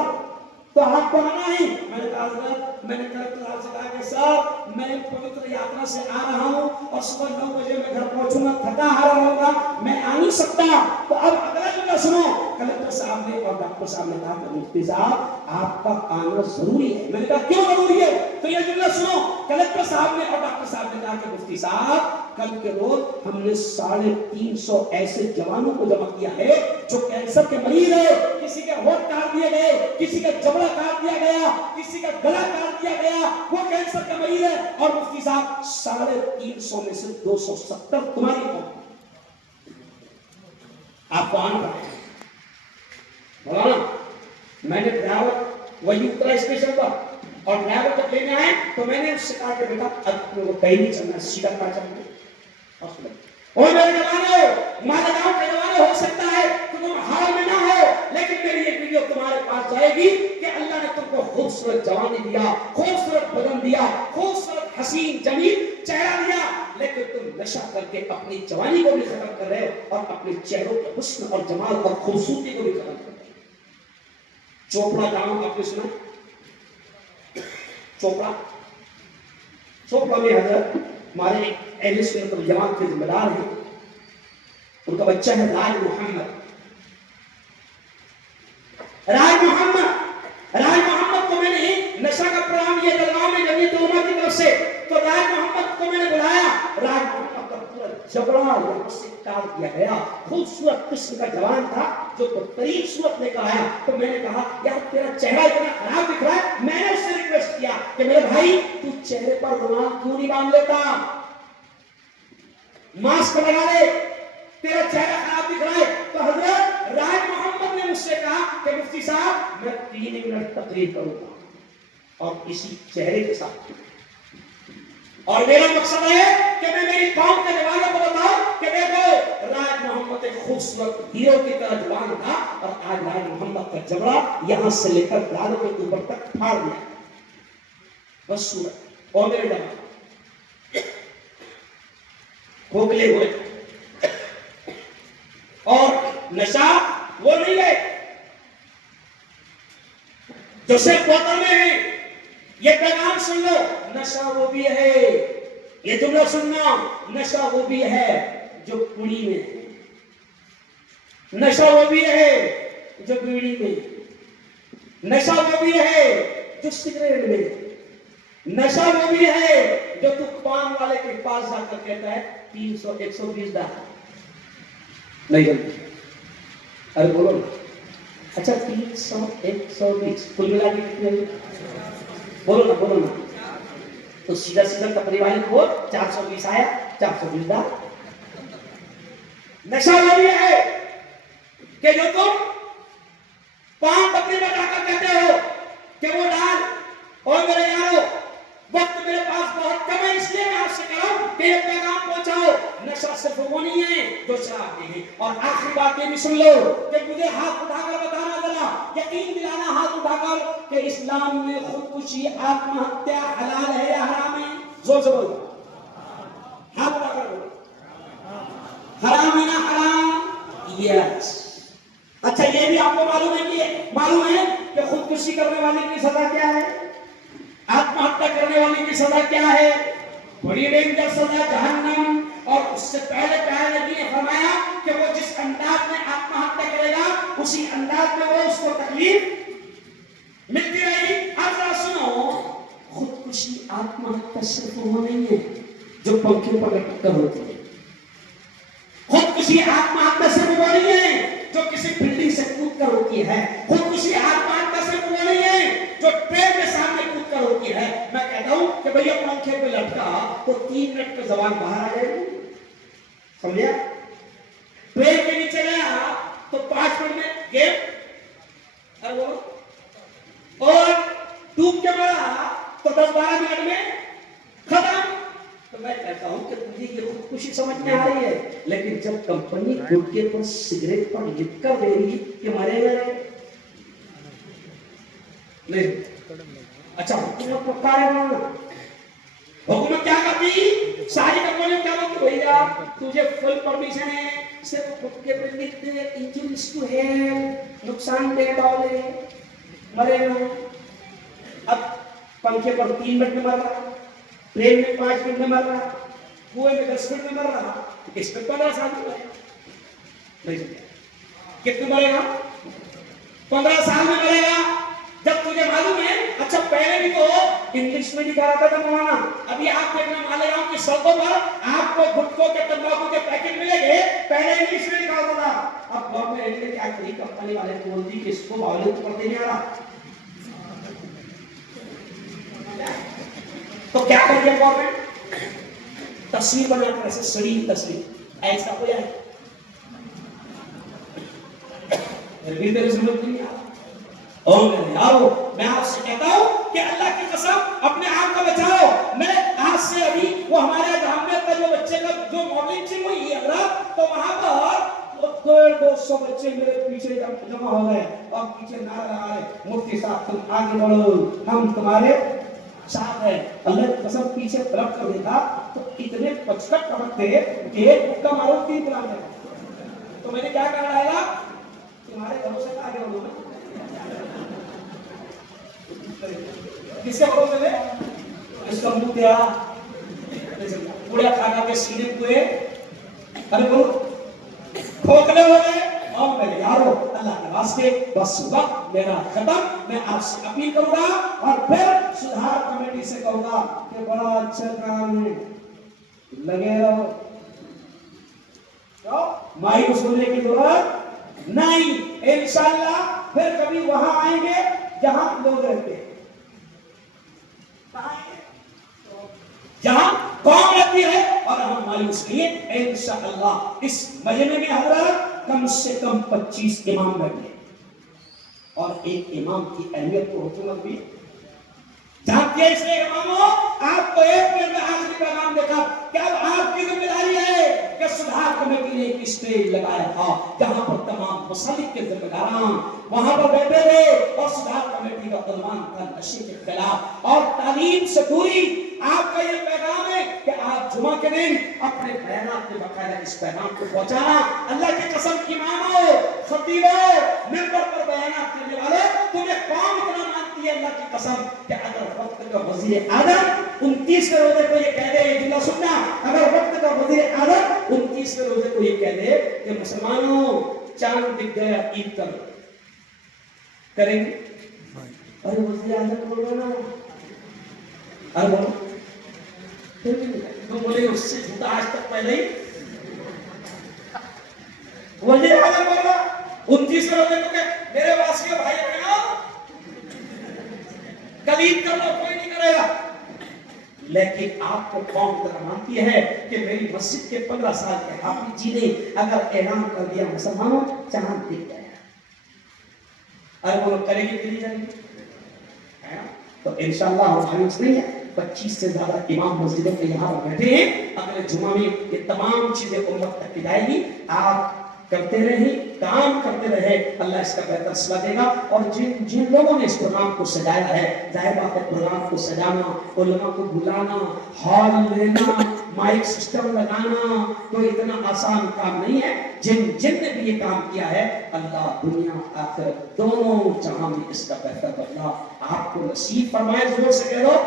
تو آپ کو آنا ہے۔ میں نے کہا حضرت، میں نے کلکٹر صاحب سے کہا کہ صاحب میں پوتر یاترا سے آ رہا ہوں اور صبح 9 بجے میں گھر پہنچوں گا، تھکا ہارا رہوں گا، میں آ نہیں سکتا۔ تو اب اگلا جملہ سنو، کلکٹر صاحب نے اور ڈاکٹر صاحب نے کہا کہ مفتی صاحب آپ کا آنا ضروری ہے۔ میں نے کہا کیوں ضروری ہے؟ تو یہ جملہ سنو، کلکٹر صاحب نے اور ڈاکٹر صاحب نے کہا کہ مفتی صاحب کل کے روز ہم نے 350 ایسے جوانوں کو جمع کیا ہے جو کینسر کے مریض ہے، کسی کے ہونٹ کاٹ دیے گئے، کسی کا جبڑا کاٹ دیا گیا، کسی کا گلا کاٹ دیا گیا، وہ کینسر کا مریض ہے، اور مفتی صاحب 350 میں سے 270 تمہاری قوم، آپ کو آنا پڑے گا۔ مولانا میں نے ڈرائیور وہی اترا اسٹیشن پر، اور ڈرائیور جب لینے آئے تو میں نے اس سے کہا کہ بیٹا اب وہ کہیں نہیں چلنا، سیدھا کہاں چلنا ہاسپٹل۔ اور میرے جوانوں، مالیگاؤں کے جوانوں، ہو سکتا ہے کہ تم حال میں نہ ہو، لیکن میری یہ ویڈیو تمہارے پاس جائے گی کہ اللہ نے تم کو خوبصورت جوانی دیا، خوبصورت بدن دیا، خوبصورت حسین جمیل چہرہ دیا، لیکن تم نشہ کر کے اپنی جوانی کو بھی ختم کر رہے ہو اور اپنے چہروں کے حسن اور جمال اور خوبصورتی کو بھی ختم کر رہے ہو۔ چوپڑا نام آپ نے سنا؟ چوپڑا میں حضرت ہمارے اہل سنت والجماعت کے ذمہ دار ہیں، ان کا بچہ ہے راج محمد۔ راج محمد کو میں نے نشہ کا پروگرام یہ جلگاؤں میں جمعیت علماء کی طرف سے، تو راج محمد کو میں نے بلایا، راج محمد کا پورا جبڑا یہاں سے کاٹ دیا گیا، خوبصورت قسم کا جوان تھا جو بہترین صورت لے کر آیا۔ تو میں نے کہا یار تیرا چہرہ اتنا خراب دکھ رہا ہے، میں نے اس سے ریکویسٹ کیا کہ میرے بھائی تو چہرے پر رومال کیوں نہیں باندھ لیتا، ماسک لگا لے، تیرا چہرہ خراب دکھ رہا ہے۔ تو حضرت راج محمد نے مجھ سے کہا کہ مفتی صاحب میں 3 منٹ تقریر کروں گا اور اسی چہرے کے ساتھ، اور میرا مقصد ہے کہ میں میری قوم کے جوانوں کو بتاؤں کہ دیکھو راج محمد ایک خوبصورت ہیرو کی طرح جوان تھا، اور آج راج محمد کا جبڑا یہاں سے لے کر گالوں کے اوپر تک پھاڑ دیا بس صورت، اور میرے جوان کھوکھلے ہوئے، اور نشہ وہ نہیں ہے جو صرف بوتل میں ہے۔ یہ پیغام سن لو، نشہ وہ بھی ہے، یہ جملہ سننا، نشہ وہ بھی ہے جو پوڑی میں ہے، نشہ وہ بھی ہے جو بیڑی میں، نشہ وہ بھی ہے جو سگریٹ میں، نشہ وہ بھی ہے جو تو پان والے کے پاس جا کر کہتا ہے 300 120 دا نہیں جلدی، ارے بولو نا، اچھا 300 120 کل ملا کے کتنے، بولو نا، تو سیدھا تقریبا کو 420 آیا، 420 دا۔ نشہ وہ بھی ہے کہ جو تم پان ٹپری میں جا کر کہتے ہو کہ وہ ڈال، اور میرے یارو وقت میرے پاس بہت کم جو چلاتے ہیں. اور آخری بات یہ بھی سن لو کہ مجھے ہاتھ اٹھا کر بتانا ذرا، یقین دلانا ہاتھ اٹھا کر کہ اسلام میں خودکشی آتم ہتیا حلال ہے یا حرام ہے؟ زور سے بولو، ہاتھ اٹھا کر بولو. حرام ہے نا حرام؟ یس. اچھا یہ بھی آپ کو معلوم ہے کہ خودکشی کرنے والے کی سزا کیا ہے؟ آتم ہتیا کرنے والے کی سزا کیا ہے؟ بڑی ڈینجر سزا جہنم. اور اس سے پہلے پیارے نبی نے فرمایا کہ وہ جس انداز میں آتم ہتیا کرے گا اسی انداز میں وہ اس کو تکلیف ملتی رہے گی. اب ذرا سنو، خودکشی آتم ہتیا صرف وہ نہیں ہے جو پنکھے پر لٹک کر ہوتی ہے. خودکشی آتم ہتیا صرف وہ نہیں ہے جو کسی بلڈنگ سے کود کر ہوتی ہے. خودکشی آتم ہتیا صرف وہ نہیں ہے جو ٹرین کے سامنے کود کر ہوتی ہے. میں کہتا ہوں کہ بھئی اپنا پنکھے پہ لٹکا تو 3 منٹ پہ زبان باہر آ جائے گی، سمجھا؟ ٹرین کے نیچے گیا تو 5 منٹ میں گیم، اور ڈوب کے مرا تو 10-12 منٹ میں ختم. تو میں کہتا ہوں کہ تجھے یہ خودکشی سمجھ میں آ رہی ہے، لیکن جب کمپنی گٹکے پر سگریٹ پر لکھ کر دے رہی کہ مرے گا نہیں. اچھا حکومت کو کارے بنانا، حکومت کیا کرتی؟ ساری کمپنیوں کیا بولتی؟ بھیا تجھے فل پرمیشن ہے، صرف گٹکے پہ لکھ دے انجریز ٹو ہیلتھ، نقصان دہ والے مرے گا. اب پنکھے پر 3 منٹ میں مر رہا، ٹرین میں 5 منٹ میں مر رہا، کنویں میں 10 منٹ میں مر رہا، اس میں 15 سال میں مرے گا. کتنے مرے گا؟ 15 سال میں مرے گا. جب تجھے معلوم ہے. اچھا پہلے بھی تو انگلش میں دکھا رہا تھا مولانا. ابھی آپ دیکھنا مان لے رہا ہوں کہ سڑکوں پر آپ کو گٹکوں کے تمباکو کے پیکٹ ملیں گے، پہلے انگلش میں دکھا ہوتا تھا. اب گورنمنٹ نے کیا کری، کمپنی والے کو بول دی کہ اس کو معلوم پڑھتے نہیں آ رہا، تو کیا کر دیا گورنمنٹ؟ تصویر بنا کر ایسے سڑی تصویر ایسا ہو جائے. ضرورت نہیں آ رہا. اور میں آپ سے کہتا ہوں کہ اللہ کی قسم اپنے آپ کو بچاؤ. میں آج سے ابھی وہ ہمارے جہاں کا جو بچے کا جو ماڈلنگ تھی ہوئی ہے تو وہاں پر 200 بچے میرے پیچھے جمع ہو گئے اور پیچھے نعرہ لگا رہے مفتی صاحب تم آگے بڑھو، ہم تمہارے ساتھ ہیں. اللہ کی قسم پیچھے طرف کر دیتا تو اتنے پچکٹ ٹپکتے کہ ایک مکہ مارو 3 پلان ہے. تو میں نے کیا کہا ڈالا، تمہارے گھروں سے آگے بڑھو. کس کے بھروسے میں؟ اس کا منہ تیرا پورا کھانا کے سینے ہوئے، ارے بولو کھوکھلے ہو گئے. اور میں یارو اللہ کے واسطے بس وقت میرا ختم. میں آپ سے اپیل کروں گا اور پھر سدھار کمیٹی سے کہوں گا کہ بڑا اچھا کام ہے، لگے رہو. مایوس ہونے کی ضرورت نہیں. انشاءاللہ پھر کبھی وہاں آئیں گے جہاں لوگ رہتے ہیں، جہاں قوم رہتی ہے، اور ہم مایوس نہیں ہیں. انشاءاللہ اس مہینے میں حضرت کم سے کم 25 امام بیٹھے، اور ایک امام کی اہمیت کو حکومت بھی جانتی ہے. اس لیے اماموں آپ کو ایک منٹ میں آخری پیغام دیکھا کہ اب آپ کی ذمہ داری ہے کہ سدھار کمیٹی نے ایک اسٹیج لگایا تھا جہاں پر تمام مسلک کے ذمہ داران وہاں پر بیٹھے تھے، اور سدھار کمیٹی کا عنوان تھا نشے کے خلاف اور تعلیم سے دوری. آپ کا یہ پیغام ہے کہ آپ جمعہ کے دن اپنے بیانات میں باقاعدہ اس پیغام کو پہنچانا. اللہ کی قسم اماموں، خطیبوں، منبر پر بیانات کرنے والے، تمہیں قوم اتنا مانتی ہے اللہ کی قسم کہ اگر وقت کا وزیر اعظم 29 روزے کو یہ کہہ دے، جملہ سننا، اگر وقت کا وزیر اعظم 29 روزے کو یہ کہہ دے کہ مسلمانوں چاند دکھ گیا عید کر کریں گے. ارے وزیر اعظم بول رہا نا، ارے بولو تو بولے اس سے جھوٹا آج تک پہلے ہی وزیر اعظم بول رہا 29 روزے کو کہ میرے واسیوں بھائی بہنوں کل عید کر لو، کوئی نہیں کرے گا. لیکن آپ کو قوم طرح مانتی ہے کہ میری مسجد کے 15 سال کے حافظ جی نے اگر اعلان کر دیا مسلمانوں چاند دکھ گیا، ارے وہ لوگ کریں گے کہ نہیں کریں گے؟ تو انشاءاللہ ہم مایوس نہیں ہیں. 25 سے زیادہ امام مسجدوں کے یہاں بیٹھے ہیں. اگلے جمعہ میں یہ تمام چیزیں امت تک کی جائے گی. آپ کرتے رہیں, کام کرتے رہے, اللہ اس کا بہتر صلہ دے گا. اور جن لوگوں نے اس پروگرام کو سجایا ہے, ظاہر بات ہے پروگرام کو سجانا, علماء کو بلانا, ہال لینا, مائک سسٹم لگانا تو اتنا آسان کام نہیں ہے. جن نے بھی یہ کام کیا ہے, اللہ دنیا آخرت دونوں جہاں میں اس کا بہتر بدلہ آپ کو نصیب فرمائے. زور سے کہہ دو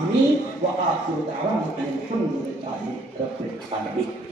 آمین. وآخر دعوانا الحمدللہ رب العالمین.